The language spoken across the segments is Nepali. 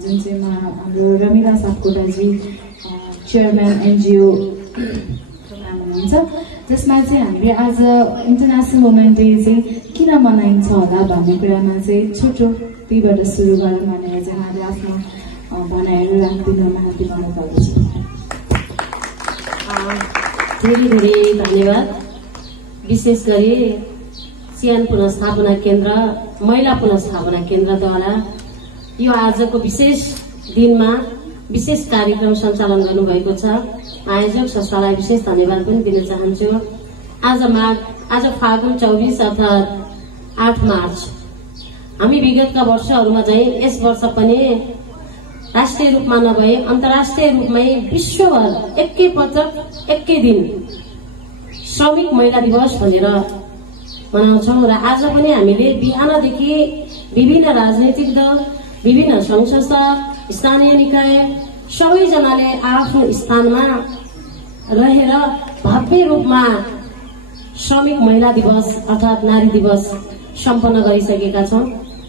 जुन चाहिँमा हाम्रो Ramila Sapkota ji chairman NGO programme हुनुहुन्छ, जसमा चाहिँ हामीले आज इन्टरनेसनल वुमेन डे चाहिँ किन मनाइन्छ होला भन्ने कुरामा चाहिँ छोटो त्यहीबाट सुरु गरौँ भनेर चाहिँ उहाँले आफ्नो भनाइहरू राखिदिनुमा दिनु भएको छ। धेरै धेरै धन्यवाद। विशेष गरी सियान पुनर्स्थापना केन्द्र, महिला पुनर्स्थापना केन्द्रद्वारा यो आजको विशेष दिनमा विशेष कार्यक्रम सञ्चालन गर्नुभएको छ। आयोजक संस्थालाई विशेष धन्यवाद पनि दिन चाहन्छु। आज फागुन 24 अर्थात् 8 मार्च, हामी विगतका वर्षहरूमा चाहिँ यस वर्ष पनि राष्ट्रिय रूपमा नभए अन्तर्राष्ट्रिय रूपमै विश्वभर एकै पटक एकै दिन श्रमिक महिला दिवस भनेर मनाउँछौँ। र आज पनि हामीले बिहानदेखि विभिन्न राजनैतिक दल, विभिन्न संघ संस्था, स्थानीय निकाय सबैजनाले आफ्नो स्थानमा रहेर भव्य रूपमा श्रमिक महिला दिवस अर्थात् नारी दिवस सम्पन्न गरिसकेका छौँ।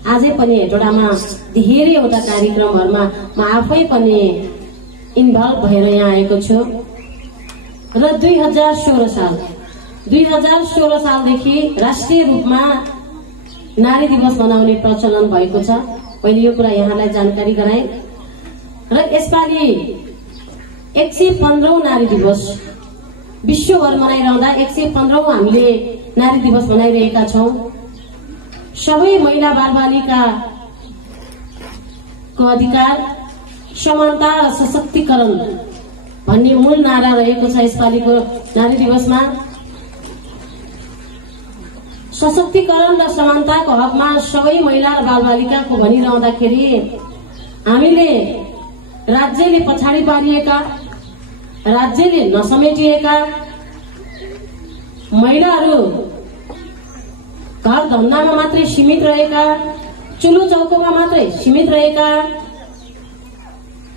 आजै पनि हेटौडामा धेरैवटा कार्यक्रमहरूमा म आफै पनि इन्भल्भ भएर यहाँ आएको छु। र 2016 सालदेखि राष्ट्रिय रूपमा नारी दिवस मनाउने प्रचलन भएको छ। पहिले यो कुरा यहाँलाई जानकारी गराए। र यसपालि 115औं नारी दिवस विश्वभर मनाइरहँदा 115औं हामीले नारी दिवस मनाइरहेका छौँ। सबै महिला बालबालिकाको अधिकार, समानता र सशक्तिकरण भन्ने मूल नारा रहेको छ यसपालिको नारी दिवसमा। सशक्तिकरण र समानताको हकमा सबै महिला र बालबालिकाको भनिरहँदाखेरि हामीले राज्यले पछाडि पारिएका, राज्यले नसमेटिएका महिलाहरू घर धन्दामा मात्रै सीमित रहेका, चुलो चौकोमा मात्रै सीमित रहेका,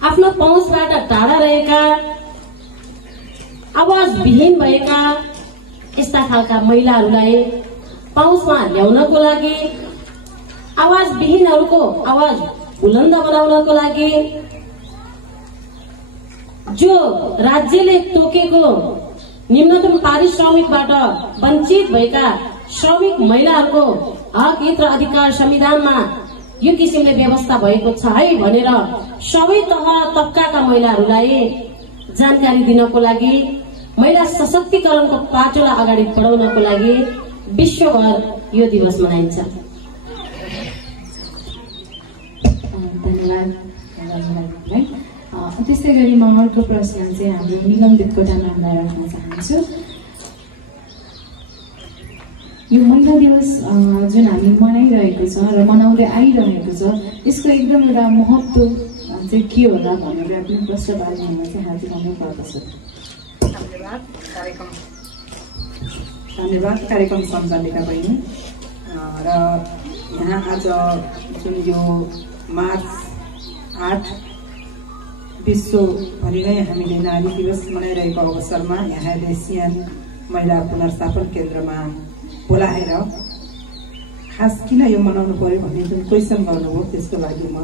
आफ्नो पहुँचबाट टाढा रहेका, आवाज विहीन भएका यस्ता खालका महिलाहरूलाई पहुँचमा ल्याउनको लागि, आवाज विहीनहरूको आवाज बुलन्द बनाउनको लागि, जो राज्यले तोकेको निम्नतम पारिश्रमिकबाट वञ्चित भएका श्रमिक महिलाहरूको हक हित र अधिकार संविधानमा यो किसिमले व्यवस्था भएको छ है भनेर सबै तह तबकाका महिलाहरूलाई जानकारी दिनको लागि, महिला सशक्तिकरणको पाटोलाई अगाडि बढाउनको लागि विश्वभर यो दिवस मनाइन्छ। धन्यवाद। त्यस्तै गरी म अर्को प्रश्न चाहिँ हाम्रो निगम देवकोटा नामलाई राख्न चाहन्छु। यो महिला दिवस जुन हामी मनाइरहेको छ र मनाउँदै आइरहेको छ, यसको एकदम एउटा महत्त्व चाहिँ के होला भनेर आफ्नो प्रश्न पार्नेमा चाहिँ हाजिर गर्नु पर्दछ। धन्यवाद कार्यक्रम सञ्चालिका बहिनी। र यहाँ आज जुन यो मार्च 8 विश्वभरि नै हामीले नारी दिवस मनाइरहेको अवसरमा यहाँले सियान महिला पुनर्स्थापन केन्द्रमा बोलाएर खास किन यो मनाउनु पर्यो भन्ने जुन क्वेसन गर्नुभयो त्यसको लागि म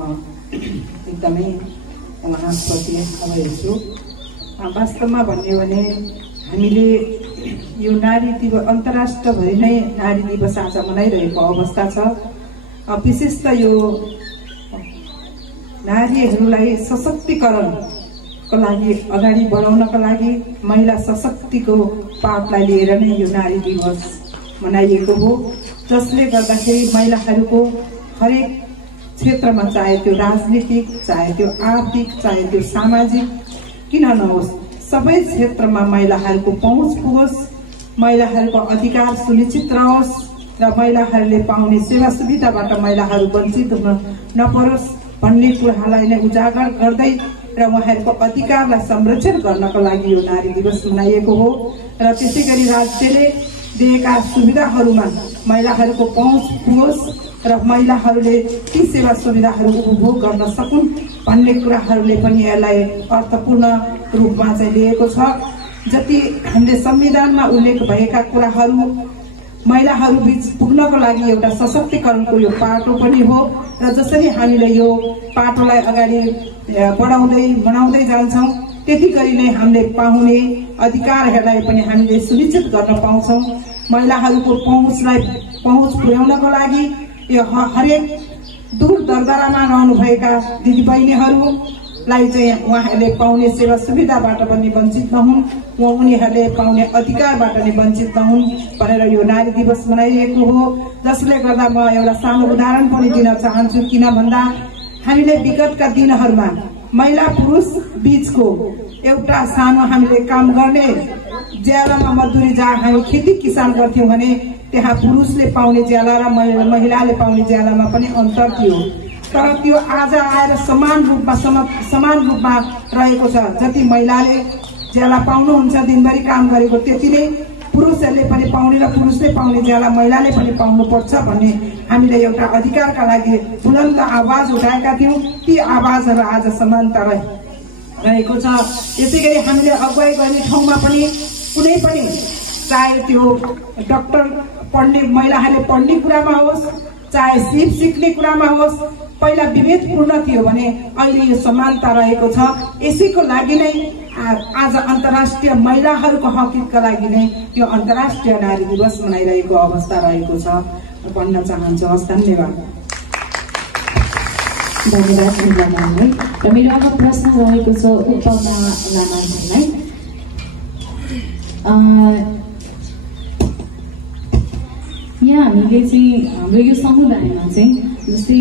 एकदमै उहाँप्रति आभारी छु। वास्तवमा भन्यो भने हामीले यो नारी दिवस अन्तर्राष्ट्रभरि नै नारी दिवस आज मनाइरहेको अवस्था छ। विशेष त यो नारीहरूलाई सशक्तिकरणको लागि अगाडि बढाउनको लागि महिला सशक्तिको पाठलाई लिएर नै यो नारी दिवस मनाइएको हो, जसले गर्दाखेरि महिलाहरूको हरेक क्षेत्रमा, चाहे त्यो राजनीतिक, चाहे त्यो आर्थिक, चाहे त्यो सामाजिक किन नहोस्, सबै क्षेत्रमा महिलाहरूको पहुँच पुगोस्, महिलाहरूको अधिकार सुनिश्चित रहोस् र महिलाहरूले पाउने सेवा सुविधाबाट महिलाहरू वञ्चित हुन नपरोस् भन्ने कुरालाई नै उजागर गर्दै र उहाँहरूको अधिकारलाई संरक्षण गर्नको लागि यो नारी दिवस मनाइएको हो। र त्यसै गरी राज्यले दिएका सुविधाहरूमा महिलाहरूको पहुँच पुगोस् र महिलाहरूले ती सेवा सुविधाहरू उपभोग गर्न सकुन् भन्ने कुराहरूले पनि यसलाई अर्थपूर्ण रूपमा चाहिँ लिएको छ। जति हामीले संविधानमा उल्लेख भएका कुराहरू महिलाहरू बीच पुग्नको लागि एउटा सशक्तिकरणको यो पाटो पनि हो र जसरी हामीले यो पाटोलाई अगाडि बनाउँदै जान्छौँ त्यति गरी नै हामीले पाउने अधिकारहरूलाई पनि हामीले सुनिश्चित गर्न पाउँछौँ। महिलाहरूको पहुँच पुर्याउनको लागि यो हरेक दूर दरदरामा रहनुभएका दिदीबहिनीहरूलाई चाहिँ उहाँहरूले पाउने सेवा सुविधाबाट पनि वञ्चित नहुन्, उनीहरूले पाउने अधिकारबाट नै वञ्चित नहुन् भनेर यो नारी दिवस मनाइएको हो। जसले गर्दा म एउटा सानो उदाहरण पनि दिन चाहन्छु। किन भन्दा हामीले विगतका दिनहरूमा महिला पुरुष बीचको एउटा सानो हामीले काम गर्ने ज्यालामा मजदुरी जहाँ हामी खेती किसान गर्थ्यौँ भने त्यहाँ पुरुषले पाउने ज्याला र महिलाले पाउने ज्यालामा पनि अन्तर थियो। तर त्यो आज आएर समान रूपमा रहेको छ। जति महिलाले ज्याला पाउनुहुन्छ दिनभरि काम गरेको त्यति नै पुरुषहरूले पनि पाउने र पुरुषले पाउने ज्याला महिलाले पनि पाउनुपर्छ भन्ने हामीले एउटा अधिकारका लागि बुलन्द आवाज उठाएका थियौँ। ती आवाजहरू आज समानता रहेको छ। यसै गरी हामीले अगुवाई गर्ने ठाउँमा पनि कुनै पनि चाहे त्यो डाक्टर पढ्ने महिलाहरूले पढ्ने कुरामा होस् चाहे सिप सिक्ने कुरामा होस् पहिला विभेदपूर्ण थियो भने अहिले यो समानता रहेको छ। यसैको लागि नै आज अन्तर्राष्ट्रिय महिलाहरूको हकका लागि नै यो अन्तर्राष्ट्रिय नारी दिवस मनाइरहेको अवस्था रहेको छ भन्न चाहन्छु। हस्, धन्यवाद। धन्यवाद म्यामलाई। र मेरो अब प्रश्न रहेको छ उपमा लामाजीलाई। यहाँ हामीले चाहिँ हाम्रो यो समुदायमा चाहिँ जस्तै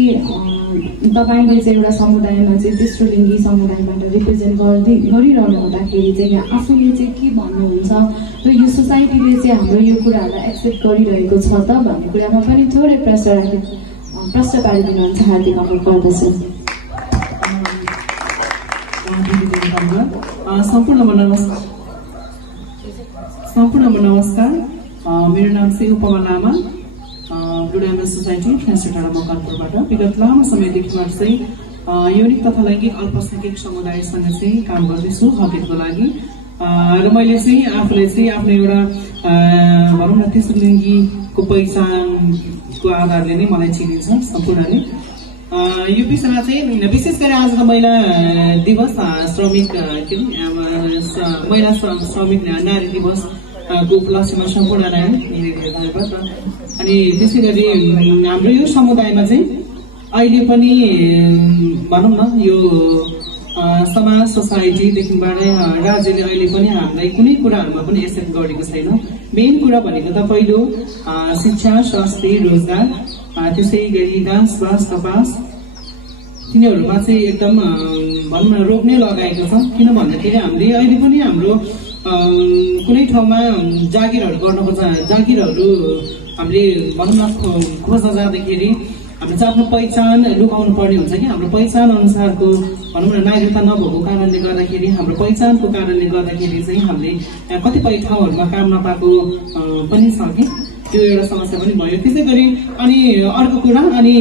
तपाईँले चाहिँ एउटा समुदायमा चाहिँ तेस्रो लिङ्गी समुदायबाट रिप्रेजेन्ट गरिरहनु हुँदाखेरि चाहिँ यहाँ आफूले चाहिँ के भन्नुहुन्छ र यो सोसाइटीले चाहिँ हाम्रो यो कुराहरूलाई एक्सेप्ट गरिरहेको छ त भन्ने कुरामा पनि थोरै प्रश्न पारिदिनुहुन्छ। हार्दिक अनुरोध गर्दछु। सम्पूर्णमा नमस्कार। मेरो नाम चाहिँ उपमा लामा, ब्लू डायमन्ड सोसाइटी फ्यान्सटाडा मकनपुरबाट। विगत लामो समयदेखि म चाहिँ यौनिक तथा लैङ्गिक अल्पसंख्यक समुदायसँग चाहिँ काम गर्दैछु हकको लागि। र मैले चाहिँ आफूले चाहिँ आफ्नो एउटा भनौँ न तेस्रो लिङ्गीको पहिचानको आधारले नै मलाई चिनिन्छ सम्पूर्णले। यो विषयमा चाहिँ विशेष गरी आज त महिला दिवस श्रमिक महिला श्रमिक नारी दिवस को उपलक्ष्यमा सम्पूर्णलाई धन्यवाद। अनि त्यसै गरी हाम्रो यो समुदायमा चाहिँ अहिले पनि भनौँ न यो समाज सोसाइटीदेखिबाटै राज्यले अहिले पनि हामीलाई कुनै कुराहरूमा पनि एक्सेप्ट गरेको छैन। मेन कुरा भनेको त पहिलो शिक्षा, स्वास्थ्य, रोजगार, त्यसै गरी डान्स बास तपास तिनीहरूमा चाहिँ एकदम भनौँ न रोक नै लगाएको छ। किन भन्दाखेरि हामीले अहिले पनि हाम्रो कुनै ठाउँमा जागिरहरू गर्नको जागिरहरू हामीले भनौँ न खोज्न जाँदाखेरि हामीले चाहिँ आफ्नो पहिचान लुकाउनु पर्ने हुन्छ कि हाम्रो पहिचान अनुसारको भनौँ न नागरिकता नभएको कारणले गर्दाखेरि हाम्रो पहिचानको कारणले गर्दाखेरि चाहिँ हामीले कतिपय ठाउँहरूमा काम नपाएको पनि छ कि त्यो एउटा समस्या पनि भयो। त्यसै गरी अनि अर्को कुरा अनि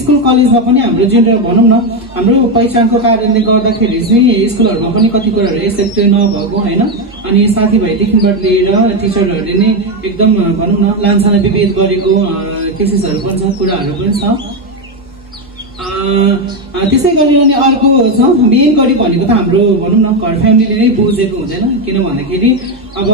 स्कुल कलेजमा पनि हाम्रो जेन्डर भनौँ न हाम्रो पहिचानको कारणले गर्दाखेरि चाहिँ स्कुलहरूमा पनि कति कुराहरू एक्सेप्ट नभएको होइन। अनि साथीभाइदेखिबाट लिएर टिचरहरूले नै एकदम भनौँ न लान्छना विभेद गरेको केसेसहरू पनि छ, कुराहरू पनि छ। त्यसै गरी अनि अर्को छ मेन गरी भनेको त हाम्रो भनौँ न घर फ्यामिलीले नै बुझेको हुँदैन। किन भन्दाखेरि अब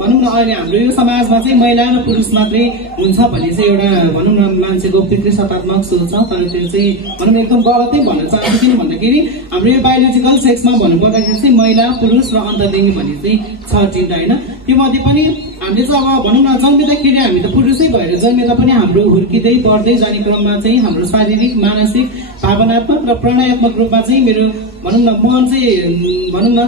भनौँ न अहिले हाम्रो यो समाजमा चाहिँ महिला र पुरुष मात्रै हुन्छ भन्ने चाहिँ एउटा भनौँ न मान्छेको पितृसत्तात्मक सोच छ। तर त्यो चाहिँ भनौँ न एकदम गलतै भन्न चाहन्छु। किन भन्दाखेरि हाम्रो यो बायोलोजिकल सेक्समा भन्नुपर्दाखेरि चाहिँ महिला पुरुष र अन्तरलिङ्गी भन्ने चाहिँ छ चिन्ता होइन। त्यो मध्ये पनि हामीले चाहिँ अब भनौँ न जन्मिँदाखेरि हामी त पुरुषै भएर जन्मिँदा पनि हाम्रो हुर्किँदै बढ्दै जाने क्रममा चाहिँ हाम्रो शारीरिक मानसिक भावनात्मक र प्रणयात्मक रूपमा चाहिँ मेरो भनौँ न मन चाहिँ भनौँ न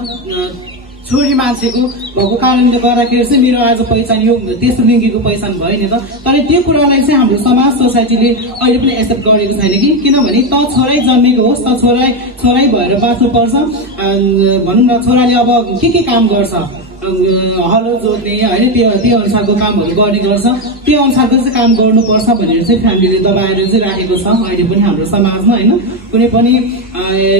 छोरी मान्छेको भएको कारणले गर्दाखेरि चाहिँ मेरो आज पहिचान यो तेस्रो लिङ्गीको पहिचान भयो नि त। तर त्यो कुरालाई चाहिँ हाम्रो समाज सोसाइटीले अहिले पनि एक्सेप्ट गरेको छैन कि किनभने त छोरै जन्मेको होस् त छोरै भएर बाँच्नु पर्छ। भनौँ न छोराले अब के काम गर्छ हलो जोड्ने होइन त्यो अनुसारको कामहरू गर्ने गर्छ। त्यो अनुसारको चाहिँ काम गर्नुपर्छ भनेर चाहिँ फ्यामिलीले दबाएर चाहिँ राखेको छ अहिले पनि हाम्रो समाजमा होइन। कुनै पनि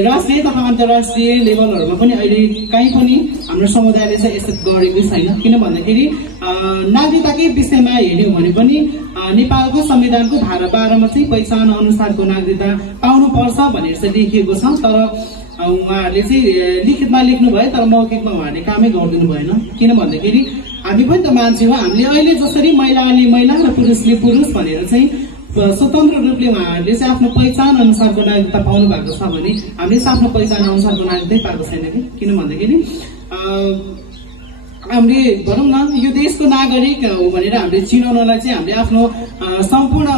राष्ट्रिय तथा अन्तर्राष्ट्रिय लेभलहरूमा पनि अहिले कहीँ पनि हाम्रो समुदायले चाहिँ एक्सेप्ट गरेको छैन। किन भन्दाखेरि नागरिकताकै विषयमा हेर्यौँ भने पनि नेपालको संविधानको धारा 12 मा चाहिँ पहिचान अनुसारको नागरिकता पाउनुपर्छ भनेर चाहिँ लेखिएको छ। तर उहाँहरूले चाहिँ लिखितमा लेख्नु भयो तर मौखिकमा उहाँहरूले कामै गरिदिनु भएन। किन भन्दाखेरि हामी पनि त मान्छे हो। हामीले अहिले जसरी महिलाले महिला र पुरुषले पुरुष भनेर चाहिँ स्वतन्त्र रूपले उहाँहरूले चाहिँ आफ्नो पहिचान अनुसारको नागरिकता पाउनु भएको छ भने हामीले चाहिँ आफ्नो पहिचान अनुसारको नागरिकतै पाएको छैन कि। किन भन्दाखेरि हामीले भनौँ न यो देशको नागरिक हो भनेर हामीले चिनाउनलाई चाहिँ हामीले आफ्नो सम्पूर्ण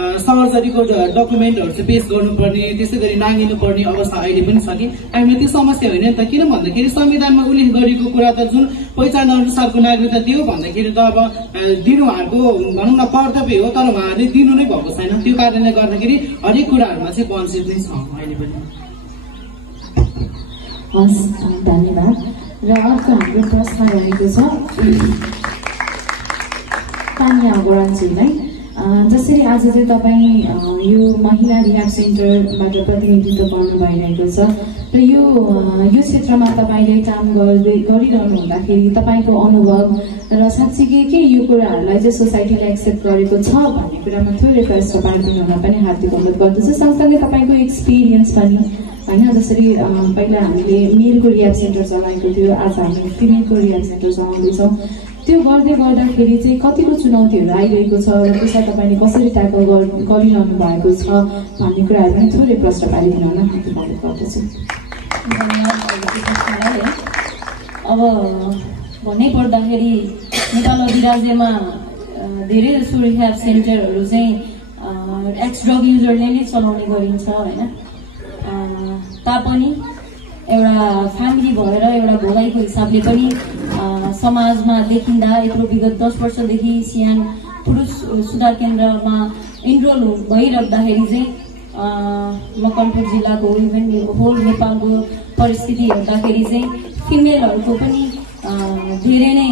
सर्जरीको डकुमेन्टहरू चाहिँ पेश गर्नुपर्ने, त्यसै गरी नागिनु पर्ने अवस्था अहिले पनि छ कि। हामीलाई त्यो समस्या होइन नि त। किन भन्दाखेरि संविधानमा उल्लेख गरेको कुरा त जुन पहिचान अनुसारको नागरिकता दियो भन्दाखेरि त अब दिनु उहाँहरूको भनौँ न कर्तव्य हो, तर उहाँहरूले दिनु नै भएको छैन। त्यो कारणले गर्दाखेरि हरेक कुराहरूमा चाहिँ वञ्चित नै छ अहिले पनि। हस्, धन्यवाद। र अर्को हाम्रो प्रश्न रहेको छ तानिया गोरानजीलाई। जसरी आज चाहिँ तपाईँ यो महिला रिह्याब सेन्टरबाट प्रतिनिधित्व गर्नु भइरहेको छ र यो क्षेत्रमा तपाईँले काम गरिरहनु हुँदाखेरि तपाईँको अनुभव र साँच्चीकै के यो कुराहरूलाई चाहिँ सोसाइटीले एक्सेप्ट गरेको छ भन्ने कुरामा थोरै प्रश्न पारिदिनु हुन पनि हार्दिक अनुरोध गर्दछु। सँगसँगै तपाईँको एक्सपिरियन्स पनि होइन, जसरी पहिला हामीले मेलको रिह्याब सेन्टर चलाएको थियो, आज हामी फिमेलको रिह्याब सेन्टर चलाउँदैछौँ। त्यो गर्दै गर्दाखेरि चाहिँ कतिको चुनौतीहरू आइरहेको छ र त्यसलाई तपाईँले कसरी ट्याकल गरिरहनु भएको छ भन्ने कुराहरू पनि थोरै प्रश्न पारिदिनु हुन हार्दिक अनुरोध गर्दछु। अब भन्नै पर्दाखेरि नेपाल अधिराज्यमा धेरै जसो रिह्याब सेन्टरहरू चाहिँ एक्स ड्रग युजरले नै चलाउने गरिन्छ होइन। तापनि एउटा फ्यामिली भएर एउटा भोगाईको हिसाबले पनि समाजमा देखिँदा यत्रो विगत 10 वर्षदेखि सियान पुरुष सुधार केन्द्रमा इनरोल भइराख्दाखेरि चाहिँ मकवानपुर जिल्लाको इभन होल नेपालको परिस्थिति हेर्दाखेरि चाहिँ फिमेलहरूको पनि धेरै नै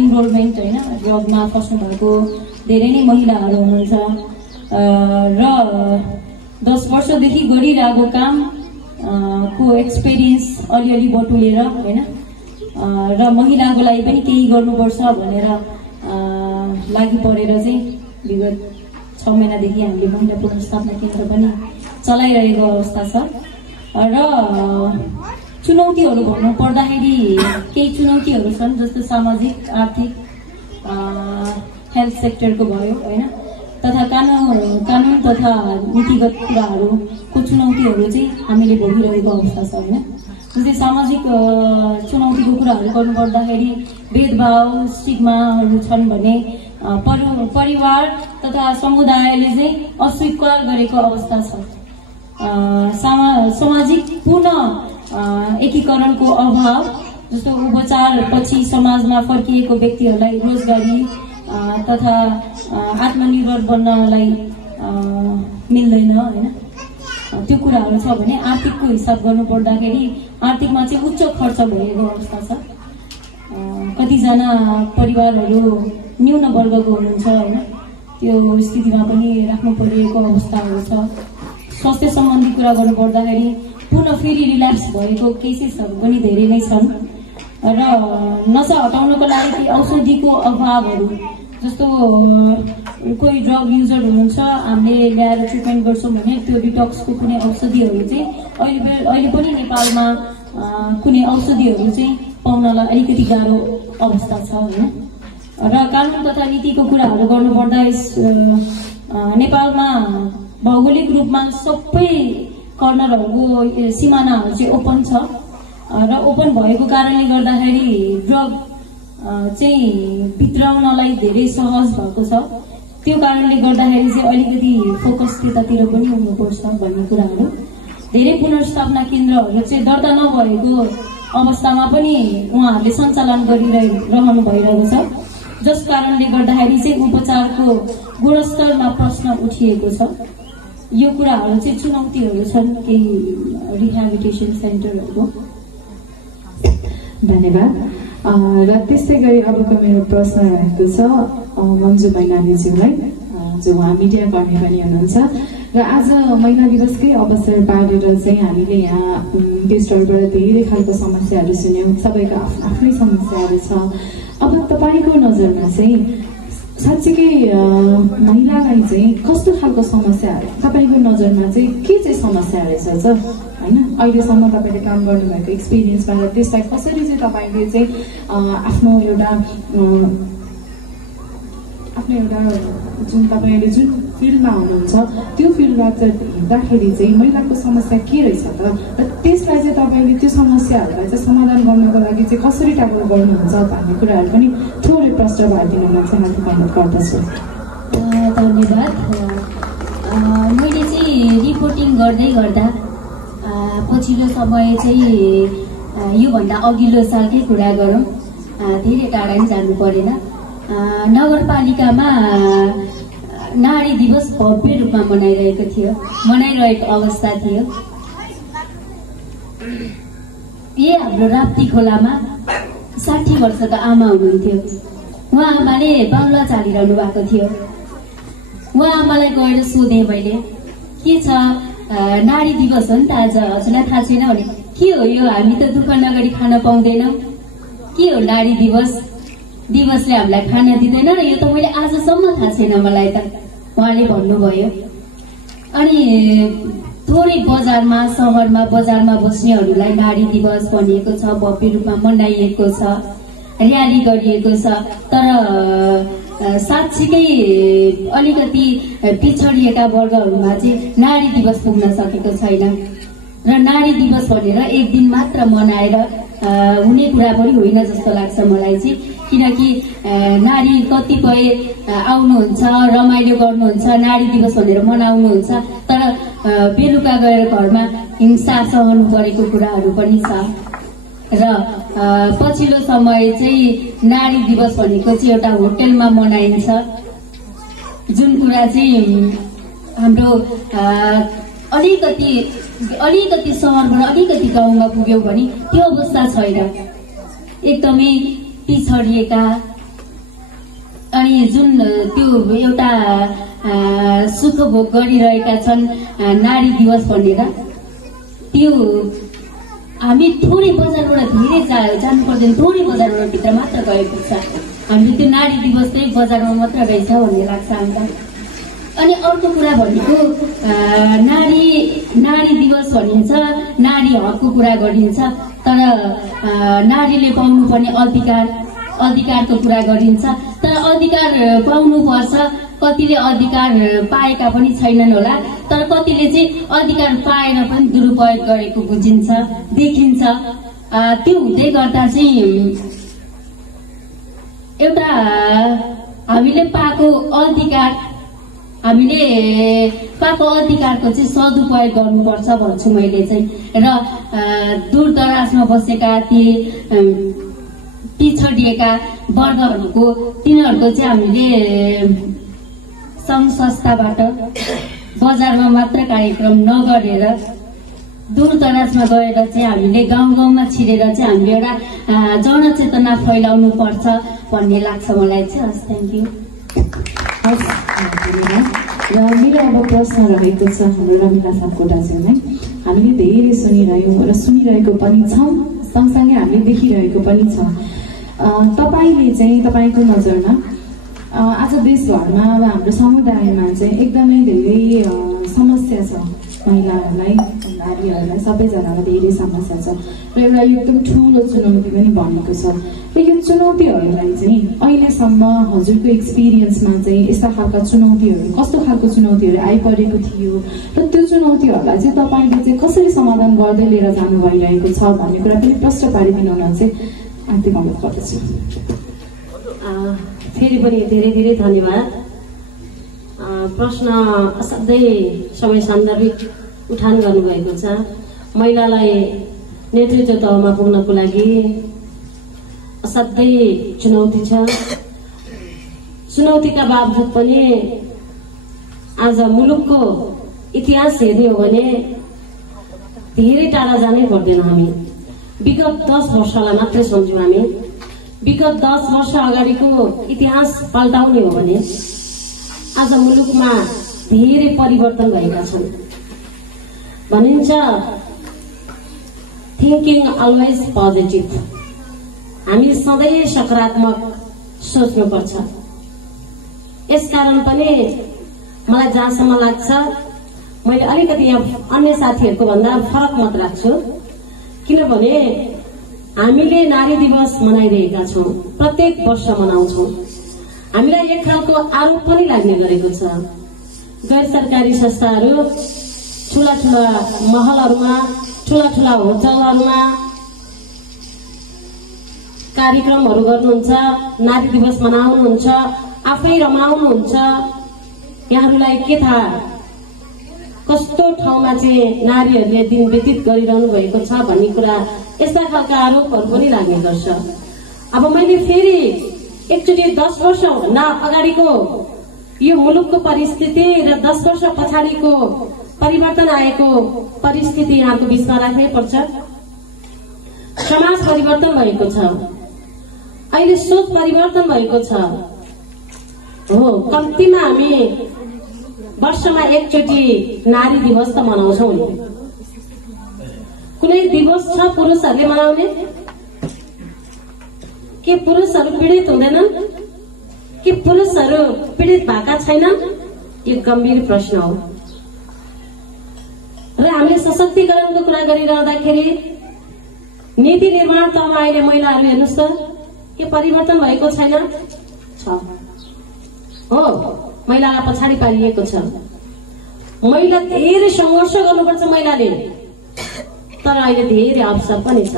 इनरोलमेन्ट होइन, ड्रगमा फस्नु भएको धेरै नै महिलाहरू हुनुहुन्छ र 10 वर्षदेखि गरिरहेको काम को एक्सपिरियन्स अलिअलि बटुलेर होइन र महिलाको लागि पनि केही गर्नुपर्छ भनेर लागि परेर चाहिँ विगत 6 महिनादेखि हामीले महिला पुनर्स्थापना केन्द्र पनि चलाइरहेको अवस्था छ। र चुनौतीहरू भन्नु पर्दाखेरि केही चुनौतीहरू छन्, जस्तो सामाजिक, आर्थिक, हेल्थ सेक्टरको भयो होइन, तथा कानुन तथा नीतिगत कुराहरूको चुनौतीहरू चाहिँ हामीले भोगिरहेको अवस्था छ होइन। जस्तै सामाजिक चुनौतीको कुराहरू गर्नुपर्दाखेरि भेदभाव, स्टिग्माहरू छन् भने परिवार तथा समुदायले चाहिँ अस्वीकार गरेको अवस्था छ। सामाजिक पूर्ण एकीकरणको अभाव, जस्तो उपचार पछि समाजमा फर्किएको व्यक्तिहरूलाई रोजगारी तथा आत्मनिर्भर बन्नलाई मिल्दैन होइन। त्यो कुराहरू छ भने आर्थिकको हिसाब गर्नु पर्दाखेरि आर्थिकमा चाहिँ उच्च खर्च भएको अवस्था छ। कतिजना परिवारहरू न्यून वर्गको हुनुहुन्छ होइन, त्यो स्थितिमा पनि राख्नु परिरहेको अवस्थाहरू छ। स्वास्थ्य सम्बन्धी कुरा गर्नु पर्दाखेरि पुनः फेरि रिल्याप्स भएको केसेसहरू पनि धेरै नै छन् र नसा हटाउनको लागि औषधिको अभावहरू, जस्तो कोही ड्रग युजर हुनुहुन्छ, हामीले ल्याएर ट्रिटमेन्ट गर्छौँ भने त्यो डिटक्सको कुनै औषधिहरू चाहिँ अहिले पनि नेपालमा कुनै औषधिहरू चाहिँ पाउनलाई अलिकति गाह्रो अवस्था छ होइन। र कानुन तथा नीतिको कुराहरू गर्नुपर्दा नेपालमा भौगोलिक रूपमा सबै कर्नरहरूको सिमानाहरू चाहिँ ओपन छ र ओपन भएको कारणले गर्दाखेरि ड्रग चाहिँ भित्राउनलाई धेरै सहज भएको छ। त्यो कारणले गर्दाखेरि चाहिँ अलिकति फोकस त्यतातिर पनि हुनुपर्छ भन्ने कुराहरू। धेरै पुनर्स्थापना केन्द्रहरू चाहिँ दर्ता नभएको अवस्थामा पनि उहाँहरूले सञ्चालन गरिरहनु भइरहेको छ, जस कारणले गर्दाखेरि चाहिँ उपचारको गुणस्तरमा प्रश्न उठिएको छ। यो कुराहरू चाहिँ चुनौतीहरू छन् केही रिह्याबिलिटेसन सेन्टरहरूको। धन्यवाद। र त्यस्तै गरी अबको मेरो प्रश्न रहेको छ मन्जु मैनालीज्यूलाई, जो उहाँ मिडिया कर्मी पनि हुनुहुन्छ र आज महिला दिवसकै अवसर पारेर चाहिँ हामीले यहाँ गेस्टहरूबाट धेरै खालको समस्याहरू सुन्यौँ। सबैको आफ्नै समस्याहरू छ। अब तपाईँको नजरमा चाहिँ साँच्चीकै महिलालाई चाहिँ कस्तो खालको समस्याहरू तपाईँको नजरमा चाहिँ के चाहिँ समस्याहरू छ होइन? अहिलेसम्म तपाईँले काम गर्नुभएको एक्सपिरियन्सबाट त्यसलाई कसरी चाहिँ तपाईँले चाहिँ आफ्नो एउटा जुन तपाईँले जुन फिल्डमा हुनुहुन्छ त्यो फिल्डबाट हेर्दाखेरि चाहिँ महिलाको समस्या के रहेछ त, र त्यसलाई चाहिँ तपाईँले त्यो समस्याहरूलाई चाहिँ समाधान गर्नको लागि चाहिँ कसरी ट्याकल गर्नुहुन्छ भन्ने कुराहरू पनि थोरै प्रश्न पारिदिनुमा चाहिँ म तपाईँलाई गर्दछु। धन्यवाद। मैले चाहिँ रिपोर्टिङ गर्दै गर्दा पछिल्लो समय चाहिँ योभन्दा अघिल्लो सालकै कुरा गरौँ, धेरै टाढा नि जानु परेन, नगरपालिकामा नारी दिवस भव्य रूपमा मनाइरहेको अवस्था थियो। यही हाम्रो राप्ती खोलामा 60 वर्षका आमा हुनुहुन्थ्यो। उहाँ आमाले बाहुला चालिरहनु भएको थियो। उहाँ आमालाई गएर सोधेँ मैले, के छ नारी दिवस हो नि त आज, हजुरलाई थाहा छैन भने, के हो यो, हामी त दुःख नगरी खान पाउँदैनौँ, के हो नारी दिवसले हामीलाई खाना दिँदैन र यो त मैले आजसम्म थाहा छैन मलाई त, उहाँले भन्नुभयो। अनि थोरै सहरमा बजारमा बस्नेहरूलाई नारी दिवस भनिएको छ, भव्य रूपमा मनाइएको छ, र्याली गरिएको छ, तर साँच्चीकै अलिकति पिछडिएका वर्गहरूमा चाहिँ नारी दिवस पुग्न सकेको छैन। र नारी दिवस भनेर एक दिन मात्र मनाएर हुने कुरा पनि होइन जस्तो लाग्छ मलाई चाहिँ, किनकि नारी कतिपय आउनुहुन्छ, रमाइलो गर्नुहुन्छ, नारी दिवस भनेर मनाउनुहुन्छ, तर बेलुका गएर घरमा हिंसा सहनु परेको कुराहरू पनि छ। र पछिल्लो समय चाहिँ नारी दिवस भनेको चाहिँ एउटा होटेलमा मनाइन्छ, जुन कुरा चाहिँ हाम्रो अलिकति सहरबाट अलिकति गाउँमा पुग्यौँ भने त्यो अवस्था छैन। एकदमै पिछडिएका अनि जुन त्यो एउटा सुख भोग गरिरहेका छन् नारी दिवस भनेर, त्यो हामी थोरै बजारबाट धेरै जानु पर्दैन, थोरै बजारबाट भित्र मात्र गएको छ, हामीले त्यो नारी दिवस चाहिँ बजारमा मात्र रहेछ भन्ने लाग्छ हामीलाई। अनि अर्को कुरा भनेको नारी दिवस भनिन्छ, नारी हकको कुरा गरिन्छ, तर नारीले पाउनुपर्ने अधिकारको कुरा गरिन्छ, तर अधिकार पाउनुपर्छ। कतिले अधिकार पाएका पनि छैनन् होला, तर कतिले चाहिँ अधिकार पाएर पनि दुरुपयोग गरेको बुझिन्छ, देखिन्छ। त्यो हुँदै गर्दा चाहिँ एउटा हामीले पाएको अधिकारको चाहिँ सदुपयोग गर्नुपर्छ भन्छु मैले चाहिँ। र दूर दराजमा बसेका ती पिछडिएका वर्गहरूको तिनीहरूको चाहिँ हामीले सङ्घ संस्थाबाट बजारमा मात्र कार्यक्रम नगरेर दूर दराजमा गएर चाहिँ हामीले गाउँमा छिरेर चाहिँ हामीले एउटा जनचेतना फैलाउनु पर्छ भन्ने लाग्छ मलाई चाहिँ। हस्, थ्याङ्क यू। र मेरो अब प्रश्न रहेको छ हाम्रो रमिला सापकोटाज्यूलाई। हामीले धेरै सुनिरह्यौँ र सुनिरहेको पनि छौँ, सँगसँगै हामीले देखिरहेको पनि छ। तपाईँले चाहिँ तपाईँको नजरमा आज देशभरमा अब हाम्रो समुदायमा चाहिँ एकदमै धेरै समस्या छ, महिलाहरूलाई, नारीहरूलाई, सबैजनालाई धेरै समस्या छ र एउटा एकदम ठुलो चुनौती पनि बनेको छ। र यो चुनौतीहरूलाई चाहिँ अहिलेसम्म हजुरको एक्सपिरियन्समा चाहिँ यस्ता खालका चुनौतीहरू, कस्तो खालको चुनौतीहरू आइपरेको थियो र त्यो चुनौतीहरूलाई चाहिँ तपाईँले चाहिँ कसरी समाधान गर्दै लिएर जानु भइरहेको छ भन्ने कुरा पनि प्रश्न पारिदिनु चाहिँ आन्ती अनुरोध गर्दछु। फेरि पनि धेरै धेरै धन्यवाद। प्रश्न असाध्यै समय सान्दर्भिक उठान गर्नुभएको छ। महिलालाई नेतृत्व तहमा पुग्नको लागि असाध्यै चुनौती छ। चुनौतीका बावजुद पनि आज मुलुकको इतिहास हेर्ने हो भने धेरै टाढा जानै पर्दैन। हामी विगत 10 वर्षलाई मात्रै सम्झौँ हामी। विगत 10 वर्ष अगाडिको इतिहास पल्टाउने हो भने आज मुलुकमा धेरै परिवर्तन भएका छन्। भनिन्छ थिंकिङ अलवेज पोजिटिभ। हामी सधैँ सकारात्मक सोच्नुपर्छ। यसकारण पनि मलाई जहाँसम्म लाग्छ मैले अलिकति यहाँ अन्य साथीहरूको भन्दा फरक मत राख्छु। किनभने हामीले नारी दिवस मनाइरहेका छौँ, प्रत्येक वर्ष मनाउँछौँ। हामीलाई एक खालको आरोप पनि लाग्ने गरेको छ। गैर सरकारी संस्थाहरू ठूला ठूला महलहरूमा, ठूला ठूला होटलहरूमा कार्यक्रमहरू गर्नुहुन्छ, नारी दिवस मनाउनुहुन्छ, आफै रमाउनुहुन्छ। यहाँहरूलाई के थाहा कस्तो ठाउँमा चाहिँ नारीहरूले दिन व्यतीत गरिरहनु भएको छ भन्ने कुरा, यस्ता खालका आरोपहरू पनि लाग्ने गर्छ। अब मैले फेरि एकचोटि 10 वर्ष भन्दा अगाडिको यो मुलुकको परिस्थिति र 10 वर्ष पछाडिको परिवर्तन आएको परिस्थिति यहाँको बीचमा राख्नै पर्छ। समाज परिवर्तन भएको छ, अहिले सोच परिवर्तन भएको छ। हो, कम्तीमा हामी वर्षमा एकचोटि नारी दिवस त मनाउँछौँ नि। कुनै दिवस छ पुरुषहरूले मनाउने? के पुरुषहरू पीडित हुँदैनन्? के पुरुषहरू पीडित भएका छैनन्? यो गम्भीर प्रश्न हो। र हामीले सशक्तिकरणको कुरा गरिरहँदाखेरि नीति निर्माण तहमा अहिले महिलाहरू हेर्नुहोस् त, के परिवर्तन भएको छैन? छ। हो, महिलालाई पछाडि पारिएको छ। महिला धेरै संघर्ष गर्नुपर्छ महिलाले, तर अहिले धेरै अवसर पनि छ।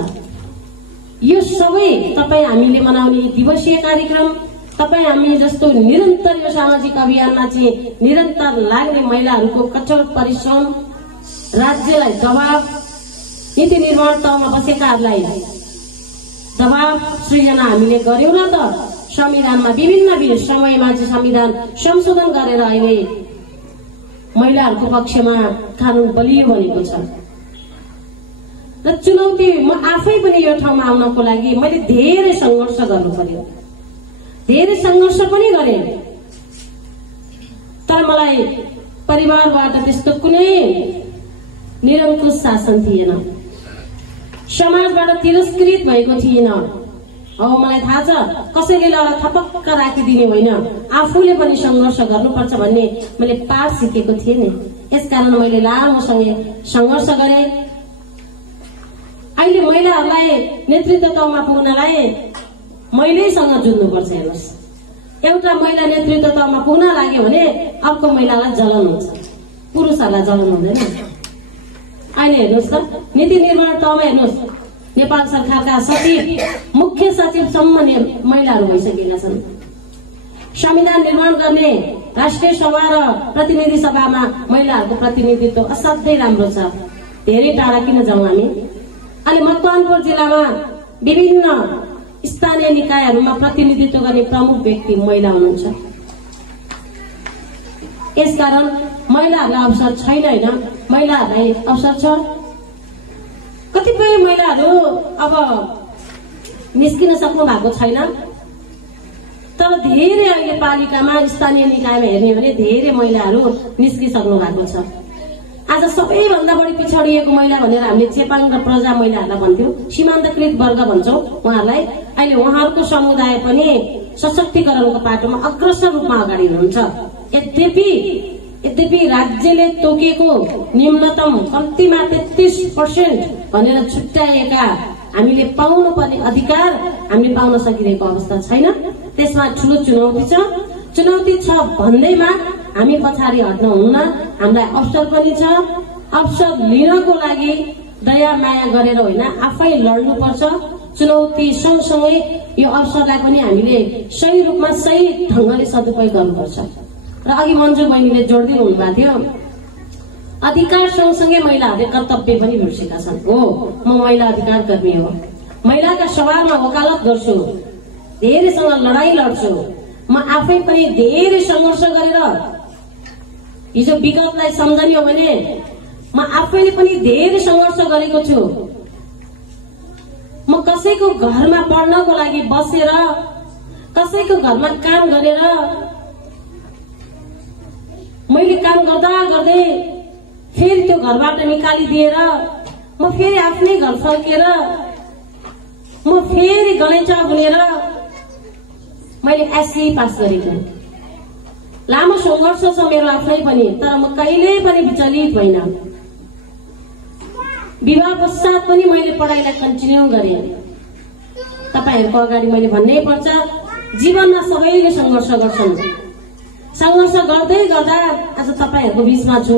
यो सबै तपाईँ हामीले मनाउने दिवसीय कार्यक्रम, तपाईँ हामी जस्तो निरन्तर यो सामाजिक अभियानमा चाहिँ निरन्तर लाग्ने महिलाहरूको कठोर परिश्रम, राज्यलाई दबाव, नीति निर्माण तहमा बसेकाहरूलाई दबाव सृजना हामीले गर्यौं र त संविधानमा विभिन्न समयमा चाहिँ संविधान संशोधन गरेर अहिले महिलाहरूको पक्षमा कानून बलियो बनेको छ। र चुनौती म आफै पनि यो ठाउँमा आउनको लागि मैले धेरै संघर्ष गर्नु पर्यो, धेरै संघर्ष पनि गरेँ। तर मलाई परिवारबाट त्यस्तो कुनै निरङ्कुश शासन थिएन, समाजबाट तिरस्कृत भएको थिएन। अब मलाई थाहा छ कसैले थपक्क राखिदिने होइन, आफूले पनि संघर्ष गर्नुपर्छ भन्ने मैले पाठ सिकेको थिएँ नि। यसकारण मैले लामोसँग संघर्ष गरेँ। अहिले महिलाहरूलाई नेतृत्व तहमा पुग्नलाई महिलैसँग जुझ्नुपर्छ। हेर्नुहोस्, एउटा महिला नेतृत्व तहमा पुग्न लाग्यो भने अर्को महिलालाई जलन हुन्छ, पुरुषहरूलाई जलन हुँदैन। अहिले हेर्नुहोस् त, नीति निर्माण तहमा हेर्नुहोस्, नेपाल सरकारका सचिव, मुख्य सचिवसम्म महिलाहरू भइसकेका छन्। संविधान निर्माण गर्ने राष्ट्रिय सभा र प्रतिनिधि सभामा महिलाहरूको प्रतिनिधित्व असाध्यै राम्रो छ। धेरै टाढा किन जाउँ हामी? अहिले मकवानपुर जिल्लामा विभिन्न स्थानीय निकायहरूमा प्रतिनिधित्व गर्ने प्रमुख व्यक्ति महिला हुनुहुन्छ। यसकारण महिलाहरूलाई अवसर छैन होइन, महिलाहरूलाई अवसर छ। कतिपय महिलाहरू अब निस्किन सक्नु भएको छैन, तर धेरै अहिले पालिकामा स्थानीय निकायमा हेर्ने भने धेरै महिलाहरू निस्किसक्नु भएको छ। आज सबैभन्दा बढी पिछडिएको महिला भनेर हामीले चेपाङ र प्रजा महिलाहरूलाई भन्थ्यौं, सीमान्तकृत वर्ग भन्छौं उहाँहरूलाई। अहिले उहाँहरूको समुदाय पनि सशक्तिकरणको बाटोमा अग्रसर रूपमा अगाडि हुनुहुन्छ। यद्यपि राज्यले तोकेको न्यूनतम कम्तीमा 33% भनेर छुट्याएका हामीले पाउनु पर्ने अधिकार हामीले पाउन सकिरहेको अवस्था छैन। त्यसमा ठूलो चुनौती छ। चुनौती छ भन्दैमा हामी पछाडि हट्न हुन्न, हामीलाई अवसर पनि छ। अवसर लिनको लागि दया माया गरेर होइन, आफै लड्नुपर्छ। चुनौती सँगसँगै यो अवसरलाई पनि हामीले सही रूपमा सही ढंगले सदुपयोग गर्नुपर्छ। र अघि मन्जु बहिनीले जोड्दै हुनुभएको थियो, अधिकार सँगसँगै महिलाहरूले कर्तव्य पनि बिर्सेका छन्। हो, म महिला अधिकार कर्मी हो, महिलाका सवालमा वकालत गर्छु, धेरैसँग लडाई लड्छु। म आफै पनि धेरै संघर्ष गरेर हिजो विगतलाई सम्झने हो भने म आफैले पनि धेरै संघर्ष गरेको छु। म कसैको घरमा पढ्नको लागि बसेर कसैको घरमा काम गरेर मैले काम गर्दा गर्दै फेरि त्यो घरबाट निकालिदिएर म फेरि आफ्नै घर फर्केर म फेरि गणित बुनेर मैले एससी पास गरेको। लामो संघर्ष छ मेरो आफ्नै पनि, तर म कहिल्यै पनि विचलित भइन। विवाह पश्चात पनि मैले पढाइलाई कन्टिन्यू गरेँ। तपाईहरुको अगाडि मैले भन्नै पर्छ, जीवनमा सबैले संघर्ष गर्छन्। संघर्ष गर्दै गर्दा आज तपाईहरुको बीचमा छु।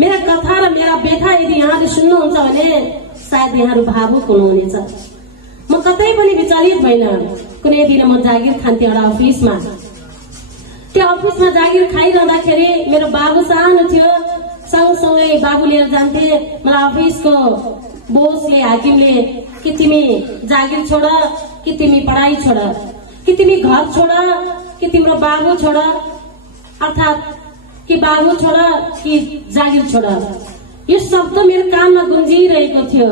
मेरा कथा र मेरा व्यथा यदि यहाँले सुन्नुहुन्छ भने सायद यहाँहरू भावुक हुनुहुनेछ। म कतै पनि विचलित भइन। कुनै दिन म जागिर खान्थे एउटा अफिसमा। त्यो अफिसमा जागिर खाइरहँदाखेरि मेरो बाबु सानो थियो, सँगसँगै बाबु लिएर जान्थे। मलाई अफिसको बोसले, हाकिमले कि तिमी जागिर छोड, कि तिमी पढाइ छोड, कि तिमी घर छोड, कि तिम्रो बाबु छोड, अर्थात् कि बाबु छोड कि जागिर छोड। यो शब्द मेरो कानमा गुन्जिरहेको थियो।